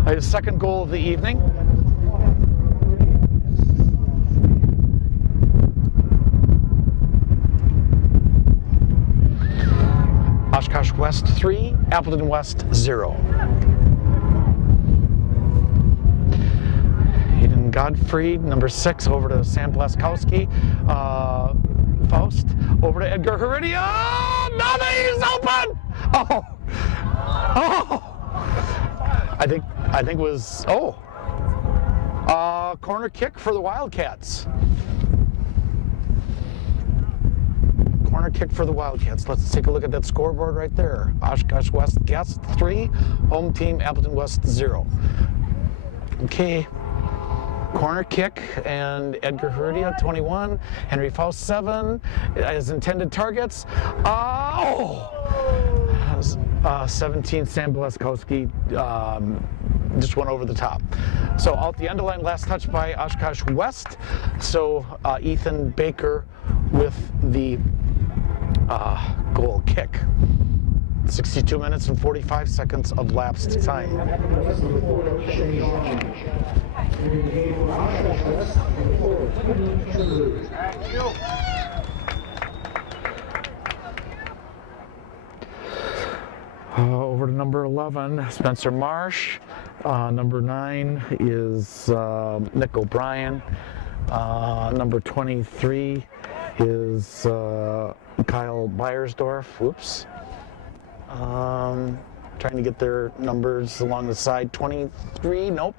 his second goal of the evening. Oshkosh West 3, Appleton West 0. Aiden Godfrey, number 6, over to Sam Blaskowski. Faust over to Edgar Heredia. Oh, now that he's open. Oh, I think was corner kick for the Wildcats. Corner kick for the Wildcats. Let's take a look at that scoreboard right there. Oshkosh West Guest 3, home team Appleton West 0. Okay. Corner kick, and Edgar Heredia 21, Henry Faust 7 as intended targets. 17 Sam Blaskowski just went over the top. So out the end of line, last touch by Oshkosh West. So Ethan Baker with the goal kick. 62 minutes and 45 seconds of lapsed time. Over to number 11, Spencer Marsh. Number 9 is Nick O'Brien. Number 23 is Kyle Beiersdorf. Whoops. Trying to get their numbers along the side. 23, nope.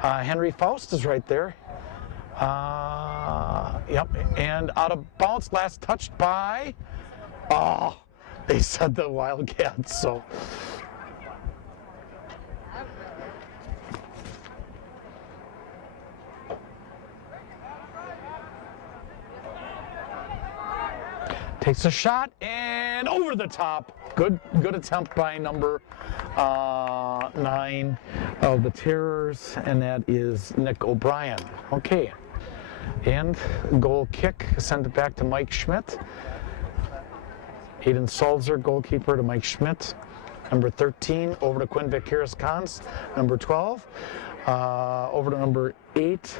Henry Faust is right there. Yep, and out of bounds, last touched by, they said the Wildcats, so. Takes a shot and over the top. Good attempt by number 9 of the Terrors, and that is Nick O'Brien. Okay, and goal kick, send it back to Mike Schmidt. Aiden Salzer, goalkeeper, to Mike Schmidt. Number 13, over to Quinn Vakiris-Kans. Number 12, over to number 8.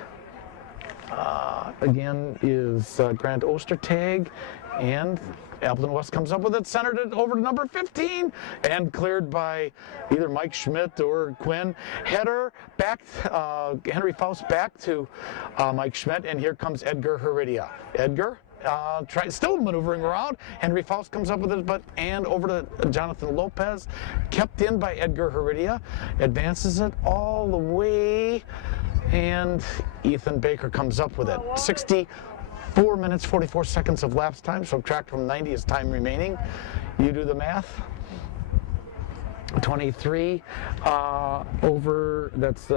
Again is Grant Ostertag, and Appleton West comes up with it, centered it over to number 15, and cleared by either Mike Schmidt or Quinn. Header back, Henry Faust back to Mike Schmidt, and here comes Edgar Heredia. Edgar still maneuvering around. Henry Faust comes up with it, and over to Jonathan Lopez, kept in by Edgar Heredia, advances it all the way, and Ethan Baker comes up with it. 64 minutes, 44 seconds of lapse time, subtract from 90 is time remaining. You do the math. 23 over, that's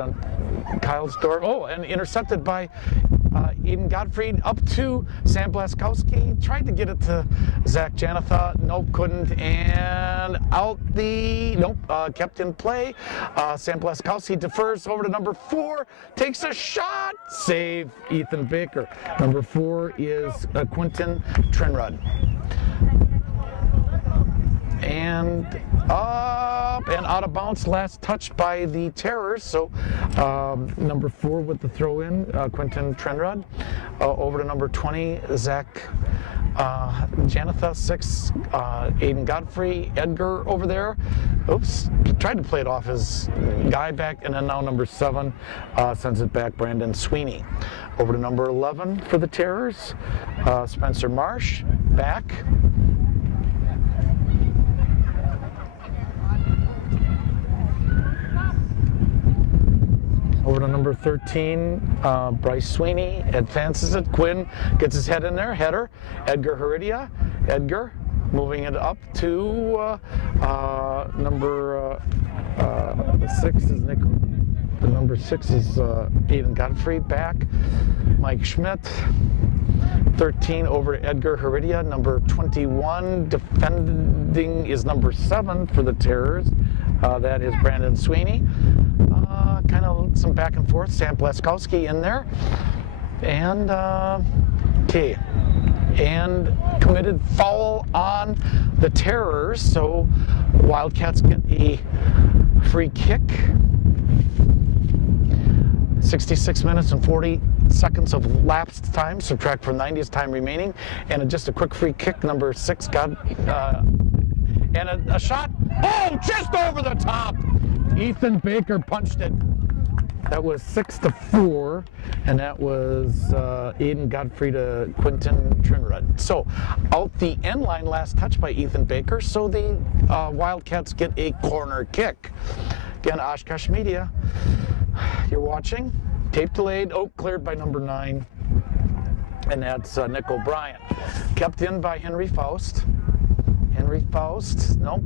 Kyle's door. Oh, and intercepted by Eden Gottfried up to Sam Blaskowski. Tried to get it to Zach Janatha. Nope, couldn't. And out the, nope, kept in play. Sam Blaskowski defers over to number 4. Takes a shot. Save Ethan Baker. Number 4 is Quentin Trinrud. And up and out of bounds, last touch by the Terrors. So number 4 with the throw in, Quentin Trenrod. Over to number 20, Zach Janatha. 6, Aiden Godfrey. Edgar over there. Oops, tried to play it off his guy back, and then now number 7 sends it back, Brandon Sweeney. Over to number 11 for the Terrors, Spencer Marsh, back. Over to number 13, Bryce Sweeney advances it. Quinn gets his head in there. Header, Edgar Heredia. Edgar moving it up to number 6 is Nick. The number 6 is Aiden Godfrey back. Mike Schmidt. 13 over to Edgar Heredia. Number 21 defending is number 7 for the Terrors. That is Brandon Sweeney. Kind of some back and forth. Sam Blaskowski in there. And, okay. And committed foul on the Terrors. So Wildcats get a free kick. 66 minutes and 40 seconds of lapsed time. Subtract from 90 is time remaining. And just a quick free kick. Number 6 got, and a shot. Oh, just over the top. Ethan Baker punched it. That was 6-4, and that was Aiden Godfrey to Quentin Trinrud. So out the end line, last touch by Ethan Baker. So the Wildcats get a corner kick. Again, Oshkosh Media, you're watching. Tape delayed. Oh, cleared by number 9, and that's Nick O'Brien. Kept in by Henry Faust. Henry Faust, nope.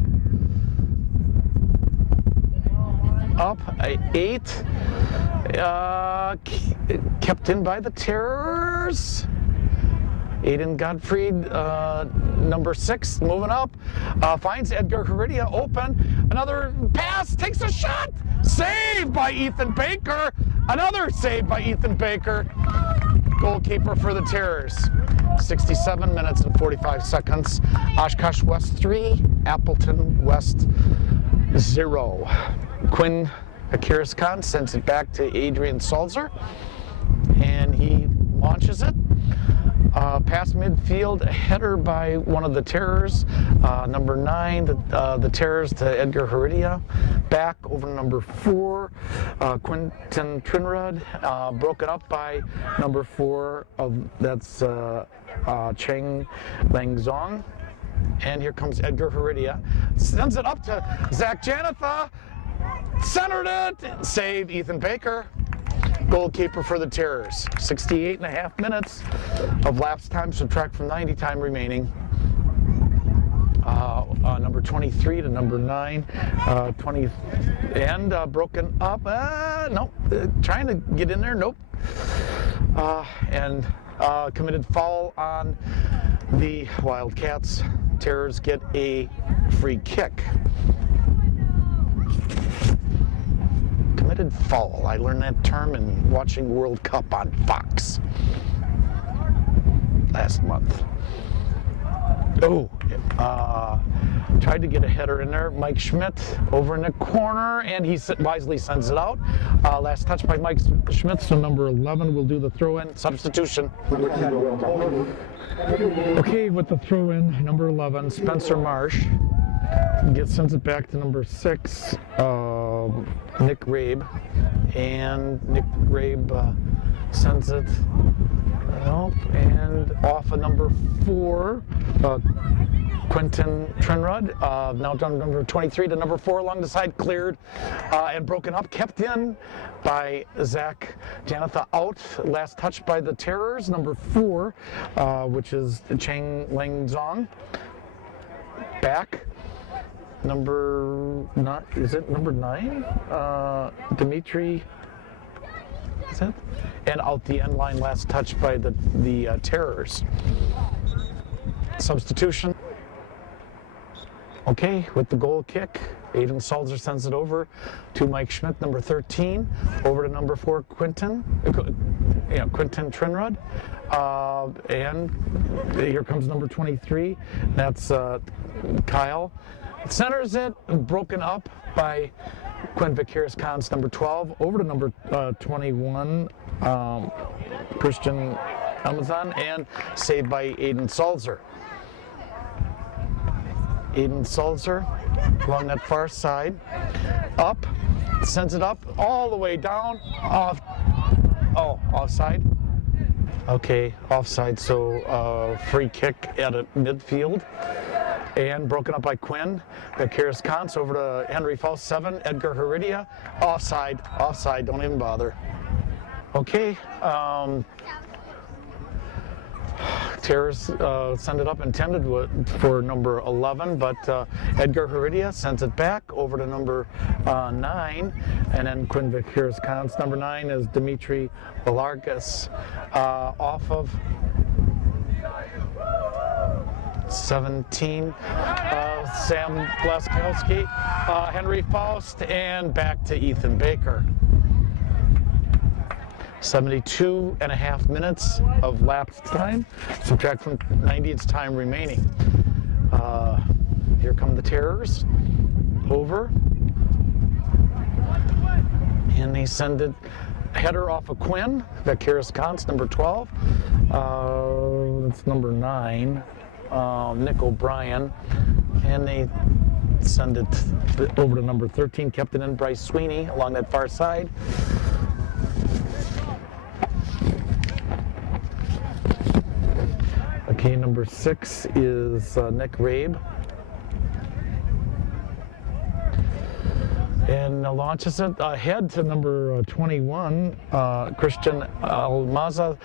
Up 8, kept in by the Terrors. Aiden Godfrey, number 6, moving up, finds Edgar Heredia open. Another pass, takes a shot, saved by Ethan Baker. Another save by Ethan Baker, goalkeeper for the Terrors. 67 minutes and 45 seconds. Oshkosh West 3, Appleton West 0. Quinn Vakiris-Kans sends it back to Adrian Salzer, and he launches it. Past midfield, a header by one of the Terrors, number 9, the Terrors to Edgar Heredia. Back over to number 4, Quentin Trinrud, broken up by number 4, that's Cheng Langzong. And here comes Edgar Heredia. Sends it up to Zach Janatha. Centered it. Save Ethan Baker. Goalkeeper for the Terrors. 68.5 minutes of lapse time, subtract from 90 time remaining. Number 23 to number 9, 20, and broken up. Nope, trying to get in there. Nope. And committed foul on the Wildcats. Terrors get a free kick. Committed foul. I learned that term in watching World Cup on Fox last month. Tried to get a header in there. Mike Schmidt over in the corner, and he wisely sends it out. Last touch by Mike Schmidt, so number 11 will do the throw-in. Substitution. Okay, with the throw-in, number 11, Spencer Marsh. Sends it back to number 6, Nick Rabe. And Nick Rabe sends it and off of number 4, Quentin Trenrod, now down number 23 to number 4 along the side, cleared and broken up, kept in by Zach Janatha out. Last touch by the Terrors, number 4, which is Chang Lang Zong. Back. Number 9, is it number 9? Dimitri, is it? And out the end line, last touch by the Terrors. Substitution. Okay, with the goal kick, Aiden Salzer sends it over to Mike Schmidt, number 13, over to number 4, Quentin Trenrod. And here comes number 23, that's Kyle. Centers it, broken up by Quinn Vickers-Cons, number 12, over to number 21, Christian Amazon, and saved by Aiden Salzer. Aiden Salzer along that far side, up, sends it up all the way down, offside. Okay, offside, so free kick at a midfield. And broken up by Quinn. Vickers-Cons over to Henry Faust, 7, Edgar Heredia. Offside, don't even bother. Okay, Terrors send it up intended for number 11, but Edgar Heredia sends it back over to number 9, and then Quinn Vickers-Cons. Number 9 is Dimitri Valargas off of 17, Sam Blaskowski, Henry Faust, and back to Ethan Baker. 72.5 minutes of lapse time. Subtract from 90, it's time remaining. Here come the Terrors. Over. And they send it header off of Quinn. Vickers-Cons, number 12. That's number 9. Nick O'Brien, and they send it over to number 13, kept it in, Bryce Sweeney along that far side. Okay, number 6 is Nick Rabe. And launches it ahead to number 21, Christian Almaza.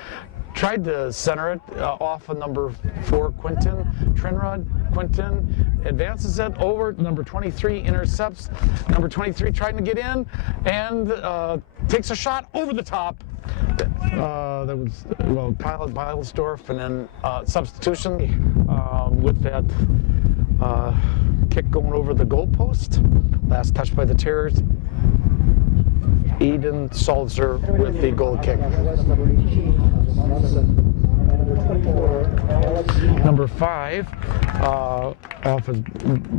Tried to center it off of number 4, Quentin Trenrod. Quentin advances it over number 23, intercepts. Number 23 trying to get in and takes a shot over the top. That was, Kyle Beilsdorf, and then substitution with that kick going over the goalpost. Last touch by the Terrors. Aiden Salzer with the goal kick. Number 5, off his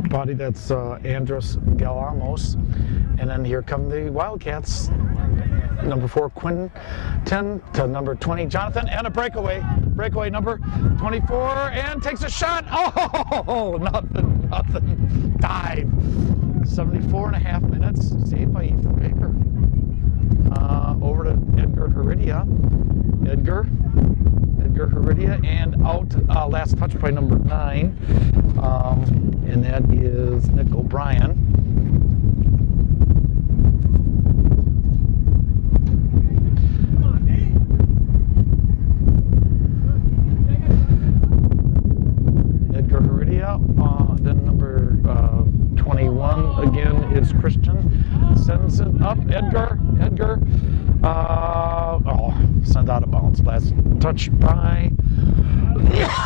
body, that's Andros Galamos. And then here come the Wildcats. Number 4, Quinton to number 20, Jonathan, and a breakaway. Breakaway number 24, and takes a shot. Oh, nothing. Dive. 74.5 minutes, saved by Ethan Baker. Over to Edgar Heredia. Edgar Edgar Heredia, and out last touch by number 9, and that is Nick O'Brien. Edgar Heredia, then number 21 again is Christian. Sends it up, Edgar, sent out of bounds. Last touch by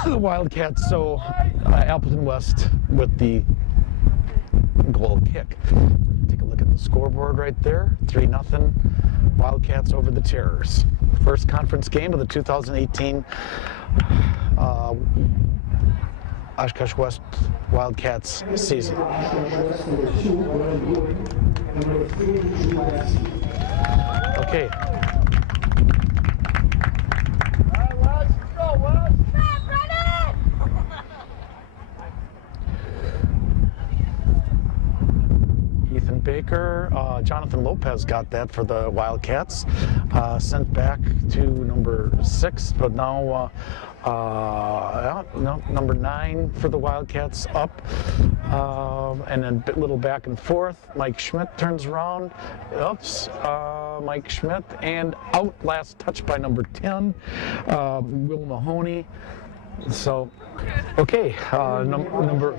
the Wildcats, so Appleton West with the goal kick. Take a look at the scoreboard right there, 3-0, Wildcats over the Terrors. First conference game of the 2018 Oshkosh West Wildcats season. Okay. Ethan Baker, Jonathan Lopez got that for the Wildcats. Sent back to number 6, but now number 9 for the Wildcats up, and then a little back and forth. Mike Schmidt turns around, Mike Schmidt, and out last touch by number 10, Will Mahoney. So, okay, number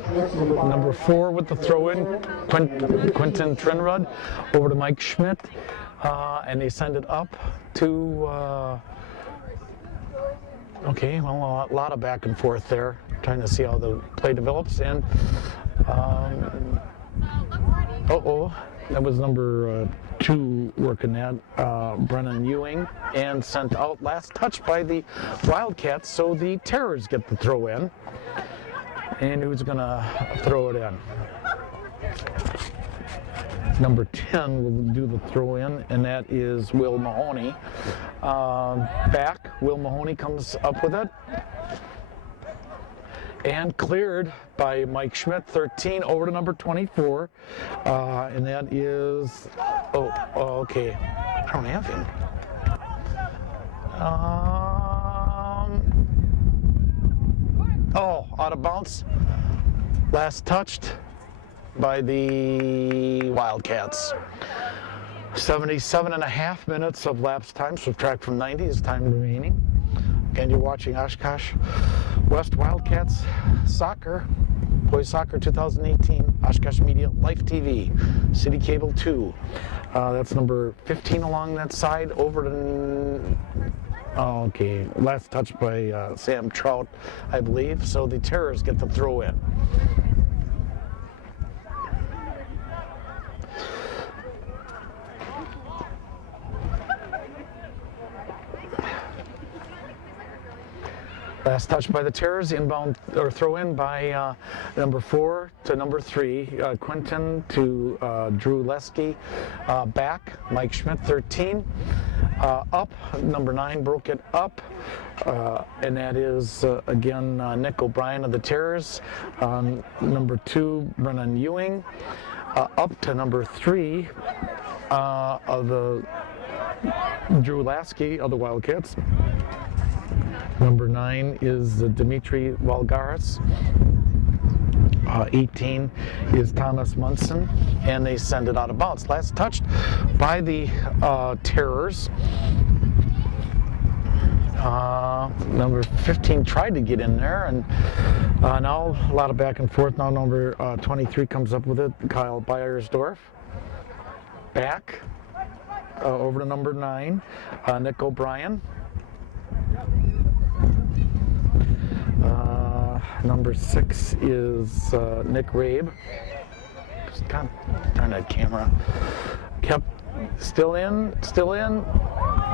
4 with the throw-in, Quentin Trinrud over to Mike Schmidt, and they send it up to, okay, well, a lot of back and forth there, trying to see how the play develops, and, that was number 2 working that, Brennan Ewing, and sent out last touch by the Wildcats, so the Terrors get the throw in. And who's gonna throw it in? Number 10 will do the throw in, and that is Will Mahoney. Back, Will Mahoney comes up with it. And cleared by Mike Schmidt, 13, over to number 24, and that is, okay, I don't have him. Out of bounds, last touched by the Wildcats. 77.5 minutes of lapse time, subtract from 90 is time remaining. And you're watching Oshkosh West Wildcats soccer, boys soccer 2018, Oshkosh Media Life TV, City Cable 2. That's number 15 along that side, over to, okay, last touch by Sam Trout, I believe. So the Terrors get the throw in. Last touch by the Terrors, inbound or throw in by number 4 to number 3, Quentin to Drew Lesky. Back, Mike Schmidt, 13. Up, number 9 broke it up, and that is again Nick O'Brien of the Terrors. Number 2, Brennan Ewing. Up to number 3 of the Drew Lasky of the Wildcats. Number 9 is Dimitri Valgaris. 18 is Thomas Munson, and they send it out of bounds. Last touched by the Terrors. Number 15 tried to get in there, and now a lot of back and forth. Now number 23 comes up with it, Kyle Beiersdorf. Back over to number 9, Nick O'Brien. Number 6 is Nick Rabe. Just kind of turn that camera. Kept still in.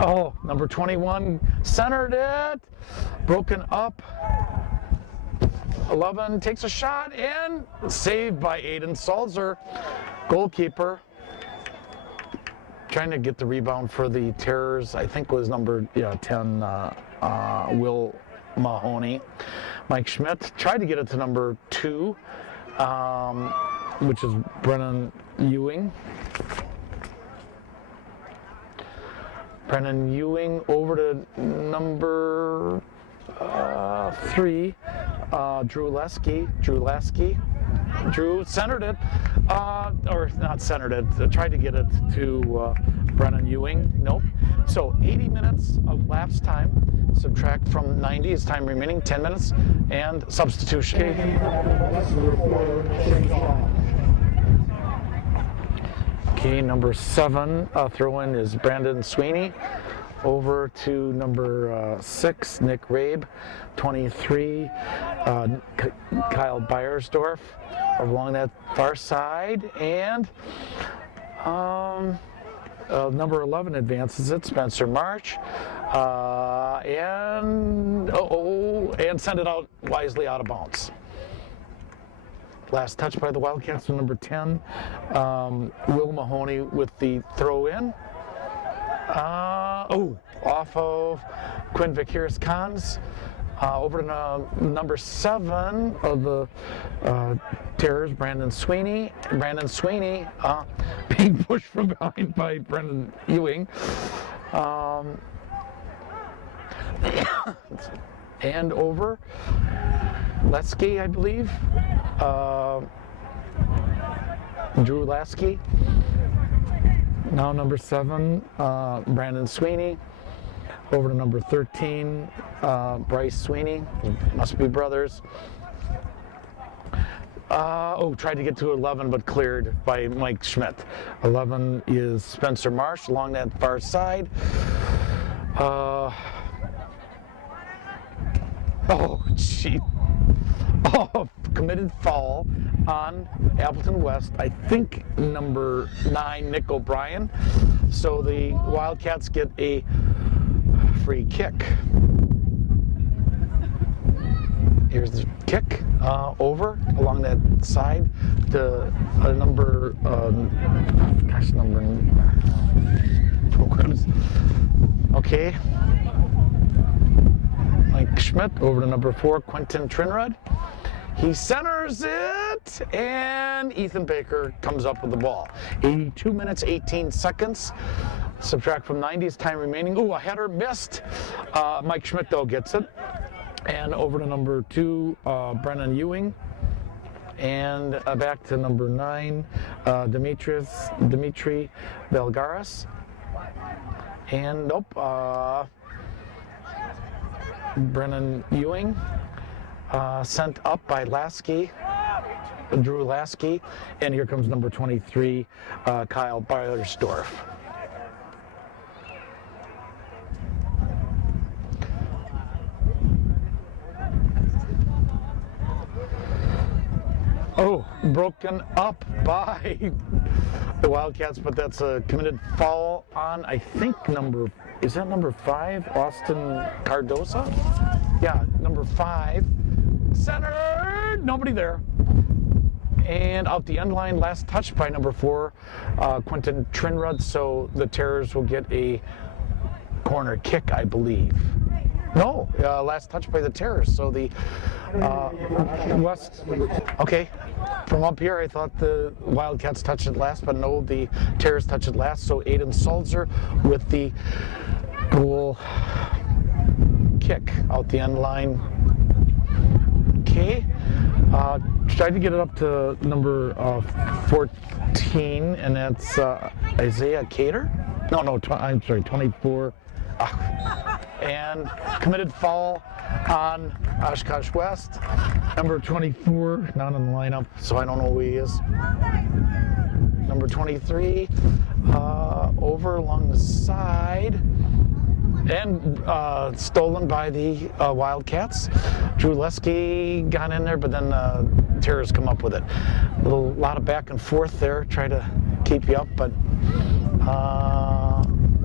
Oh, number 21 centered it. Broken up. 11 takes a shot and saved by Aiden Salzer, goalkeeper. Trying to get the rebound for the Terrors. I think was number 10, Will Mahoney. Mike Schmidt tried to get it to number 2, which is Brennan Ewing. Brennan Ewing over to number 3, Drew Lasky. Drew centered it, or not centered it, tried to get it to Brennan Ewing. Nope. So 80 minutes of lapse time, subtract from 90 is time remaining, 10 minutes, and substitution. Okay, number 7 throw-in is Brandon Sweeney. Over to number 6, Nick Rabe. 23, Kyle Beiersdorf along that far side. And number 11 advances it, Spencer March. And send it out wisely out of bounds. Last touch by the Wildcats to number 10, Will Mahoney with the throw-in. Off of Quinn Vickers-Cons. Over to number 7 of the Terrors, Brandon Sweeney. Brandon Sweeney being pushed from behind by Brendan Ewing. And over Lasky, I believe. Drew Lasky. Now number 7, Brandon Sweeney. Over to number 13, Bryce Sweeney. Must be brothers. Tried to get to 11 but cleared by Mike Schmidt. 11 is Spencer Marsh along that far side. Committed foul on Appleton West. I think number 9, Nick O'Brien. So the Wildcats get a free kick. Here's the kick over along that side to number programs. Okay. Mike Schmidt over to number 4, Quentin Trinrud. He centers it, and Ethan Baker comes up with the ball. 82 minutes, 18 seconds. Subtract from 90 is time remaining. A header missed. Mike Schmidt, though, gets it. And over to number 2, Brennan Ewing. And back to number 9, Dimitri Belgaris. And Brennan Ewing. Sent up by Lasky, Drew Lasky, and here comes number 23, Kyle Beiersdorf. Broken up by the Wildcats, but that's a committed foul on, I think, is that number 5, Austin Cardosa? Yeah, number 5. Centered, nobody there. And out the end line, last touch by number 4, Quentin Trinrud. So the Terrors will get a corner kick, I believe. No, last touch by the Terrors. So the West. Okay, from up here, I thought the Wildcats touched it last, but no, the Terrors touched it last. So Aiden Sulzer with the goal kick out the end line. Okay, tried to get it up to number 14, and that's Isaiah Cater. I'm sorry, 24. And committed foul on Oshkosh West. Number 24, not in the lineup, so I don't know who he is. Number 23, over along the side. And stolen by the Wildcats. Drew Lasky got in there, but then Terrors come up with it. A lot of back and forth there, try to keep you up, but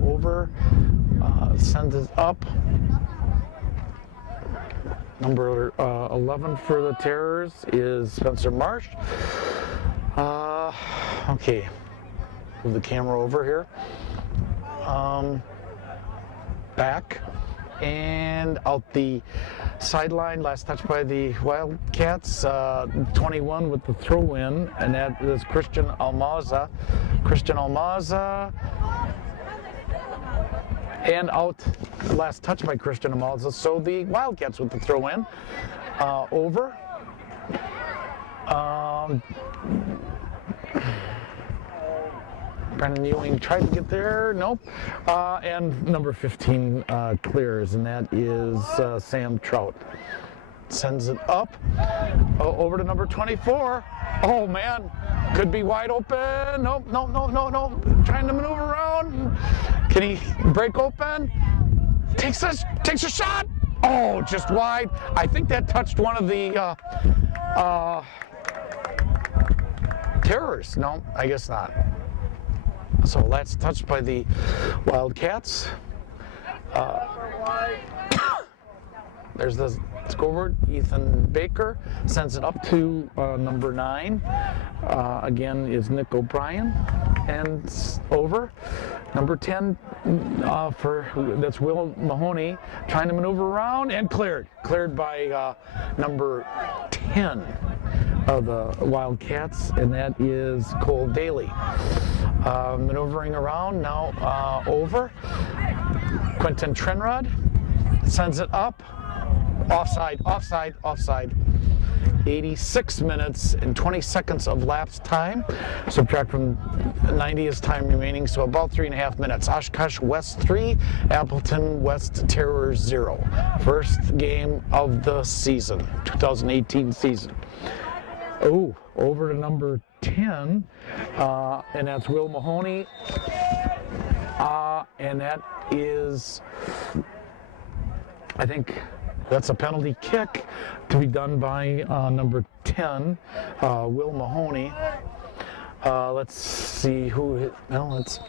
over, sends it up. Number 11 for the Terrors is Spencer Marsh. Okay, move the camera over here. Back and out the sideline. Last touch by the Wildcats. 21 with the throw-in, and that is Christian Almaza. And out, last touch by Christian Almaza. So the Wildcats with the throw in. Over. Brendan Ewing tried to get there, nope. And number 15 clears, and that is Sam Trout. Sends it up, over to number 24. Oh man, could be wide open. Nope, nope, nope, nope, nope. Trying to maneuver around. Can he break open? Takes a shot. Oh, just wide. I think that touched one of the terrors. No, I guess not. So that's touched by the Wildcats. There's the scoreboard. Ethan Baker sends it up to number 9. Again is Nick O'Brien, and over. Number 10 that's Will Mahoney trying to maneuver around and cleared by number 10 of the Wildcats, and that is Cole Daly. Maneuvering around now, over. Quentin Trenrod sends it up. Offside, offside, offside. 86 minutes and 20 seconds of lapse time. Subtract from 90 is time remaining, so about 3.5 minutes. Oshkosh West 3, Appleton West Terror 0. First game of the season, 2018 season. Oh, over to number 10, and that's Will Mahoney, and that is, I think that's a penalty kick to be done by number 10, Will Mahoney. Let's see who hit. Well, let's.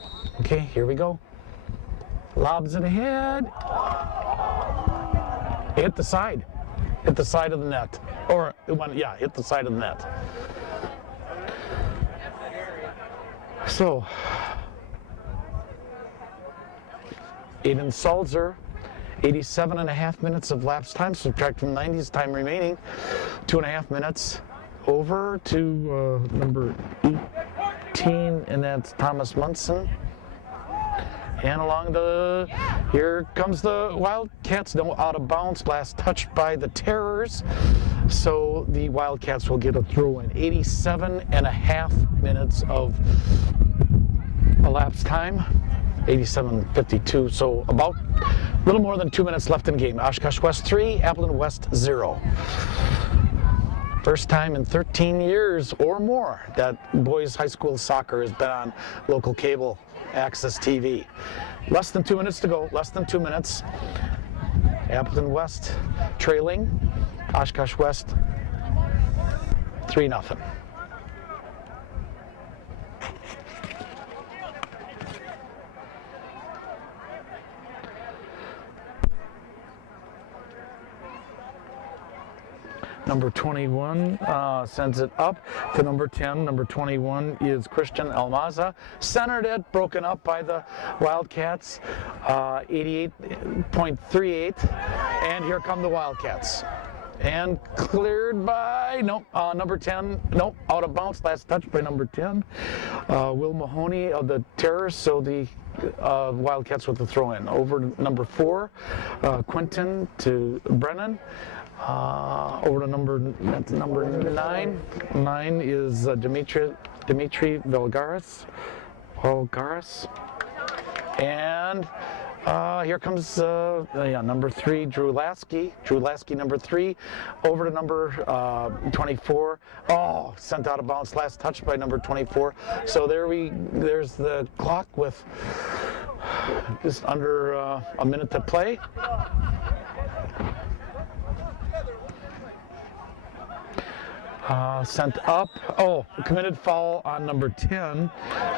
Okay, here we go. Lobs it ahead. Hit the side. Hit the side of the net. Or, hit the side of the net. So, Aiden Salzer, 87.5 minutes of lapse time, subtract from 90's time remaining, 2.5 minutes. Over to number 18, and that's Thomas Munson. And here comes the Wildcats, no out of bounds, last touched by the Terrors. So the Wildcats will get a throw in. 87.5 minutes of elapsed time, 87:52, so about a little more than 2 minutes left in the game. Oshkosh West 3, Appleton West 0. First time in 13 years or more that boys high school soccer has been on local cable access TV. Less than 2 minutes to go, less than 2 minutes. Appleton West trailing, Oshkosh West 3-0. Number 21 sends it up to number 10. Number 21 is Christian Almaza. Centered it, broken up by the Wildcats, 88.38. And here come the Wildcats. And cleared by, number 10, out of bounds, last touch by number 10. Will Mahoney of the Terrors, so the Wildcats with the throw in. Over to number 4, Quentin to Brennan. Over to number 9. 9 is Dimitri Valgaris. And here comes number 3, Drew Lasky. Drew Lasky, number 3. Over to number 24. Oh, sent out of bounds, last touch by number 24. So there's the clock with just under a minute to play. Sent up. Oh, committed foul on number 10.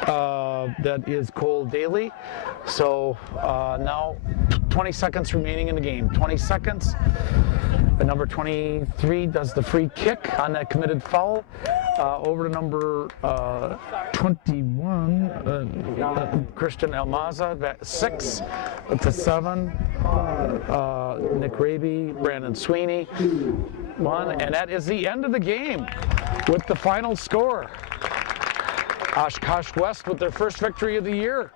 That is Cole Daly. So now 20 seconds remaining in the game. 20 seconds. The number 23 does the free kick on that committed foul. Over to number 21, Christian Almaza, 6 to 7. Nick Raby, Brandon Sweeney, 1, and that is the end of the game with the final score. Oshkosh West with their first victory of the year.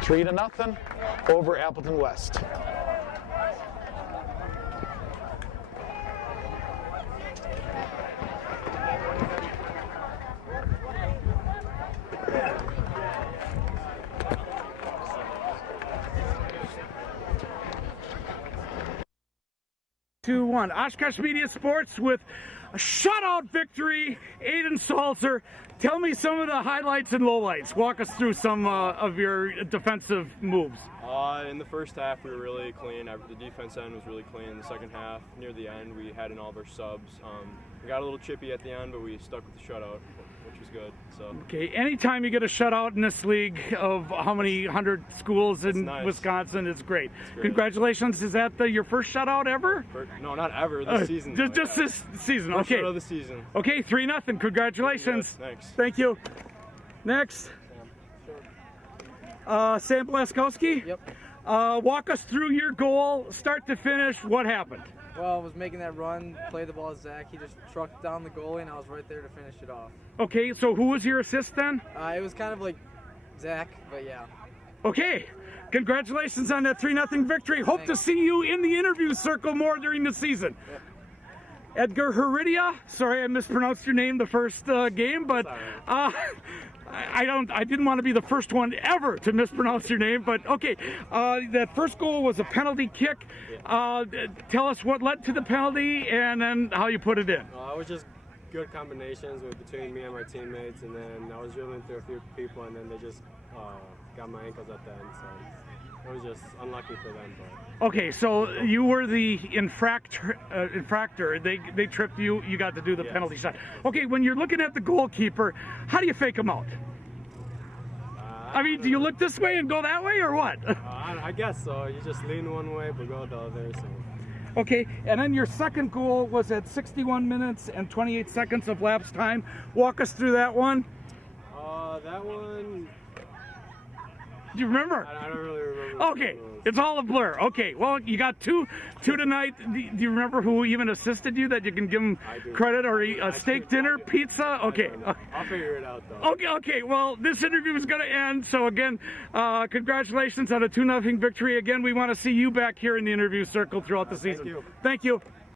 3-0 over Appleton West. Oshkosh Media Sports with a shutout victory. Aiden Salzer, tell me some of the highlights and lowlights. Walk us through some of your defensive moves. In the first half, we were really clean. The defense end was really clean. In the second half, near the end, we had in all of our subs. We got a little chippy at the end, but we stuck with the shutout, which was good. So. Okay, anytime you get a shutout in this league of how many 100 schools in Wisconsin, it's great. Congratulations. Is that your first shutout ever? No, not ever. This season. Just this season. First Okay. shutout of the season. Okay, 3-0. Congratulations. Thanks. Thank you. Next. Sam Blaskowski? Yep. Walk us through your goal, start to finish. What happened? Well, I was making that run, played the ball to Zach. He just trucked down the goalie, and I was right there to finish it off. Okay, so who was your assist then? It was kind of like Zach, but yeah. Okay, congratulations on that 3-0 victory. Hope to see you in the interview circle more during the season. Yep. Edgar Heredia, sorry I mispronounced your name the first game, but I didn't want to be the first one ever to mispronounce your name, but okay. That first goal was a penalty kick. Tell us what led to the penalty and then how you put it in. It was just good combinations between me and my teammates, and then I was dribbling through a few people, and then they just got my ankles at the end, so it was just unlucky for them. But. Okay, so you were the infractor. They tripped you. You got to do the penalty shot. Okay, when you're looking at the goalkeeper, how do you fake him out? I mean, do you look this way and go that way, or what? I guess so. You just lean one way, but go the other. So. Okay, and then your second goal was at 61 minutes and 28 seconds of lapse time. Walk us through that one. That one. Do you remember? I don't really remember. Okay, it's all a blur. Okay, well, you got two tonight. Do you remember who even assisted you that you can give them credit, or a steak dinner, pizza? Okay. I'll figure it out, though. Okay, well, this interview is going to end. So, again, congratulations on a 2-0 victory. Again, we want to see you back here in the interview circle throughout the season. Thank you. Thank you.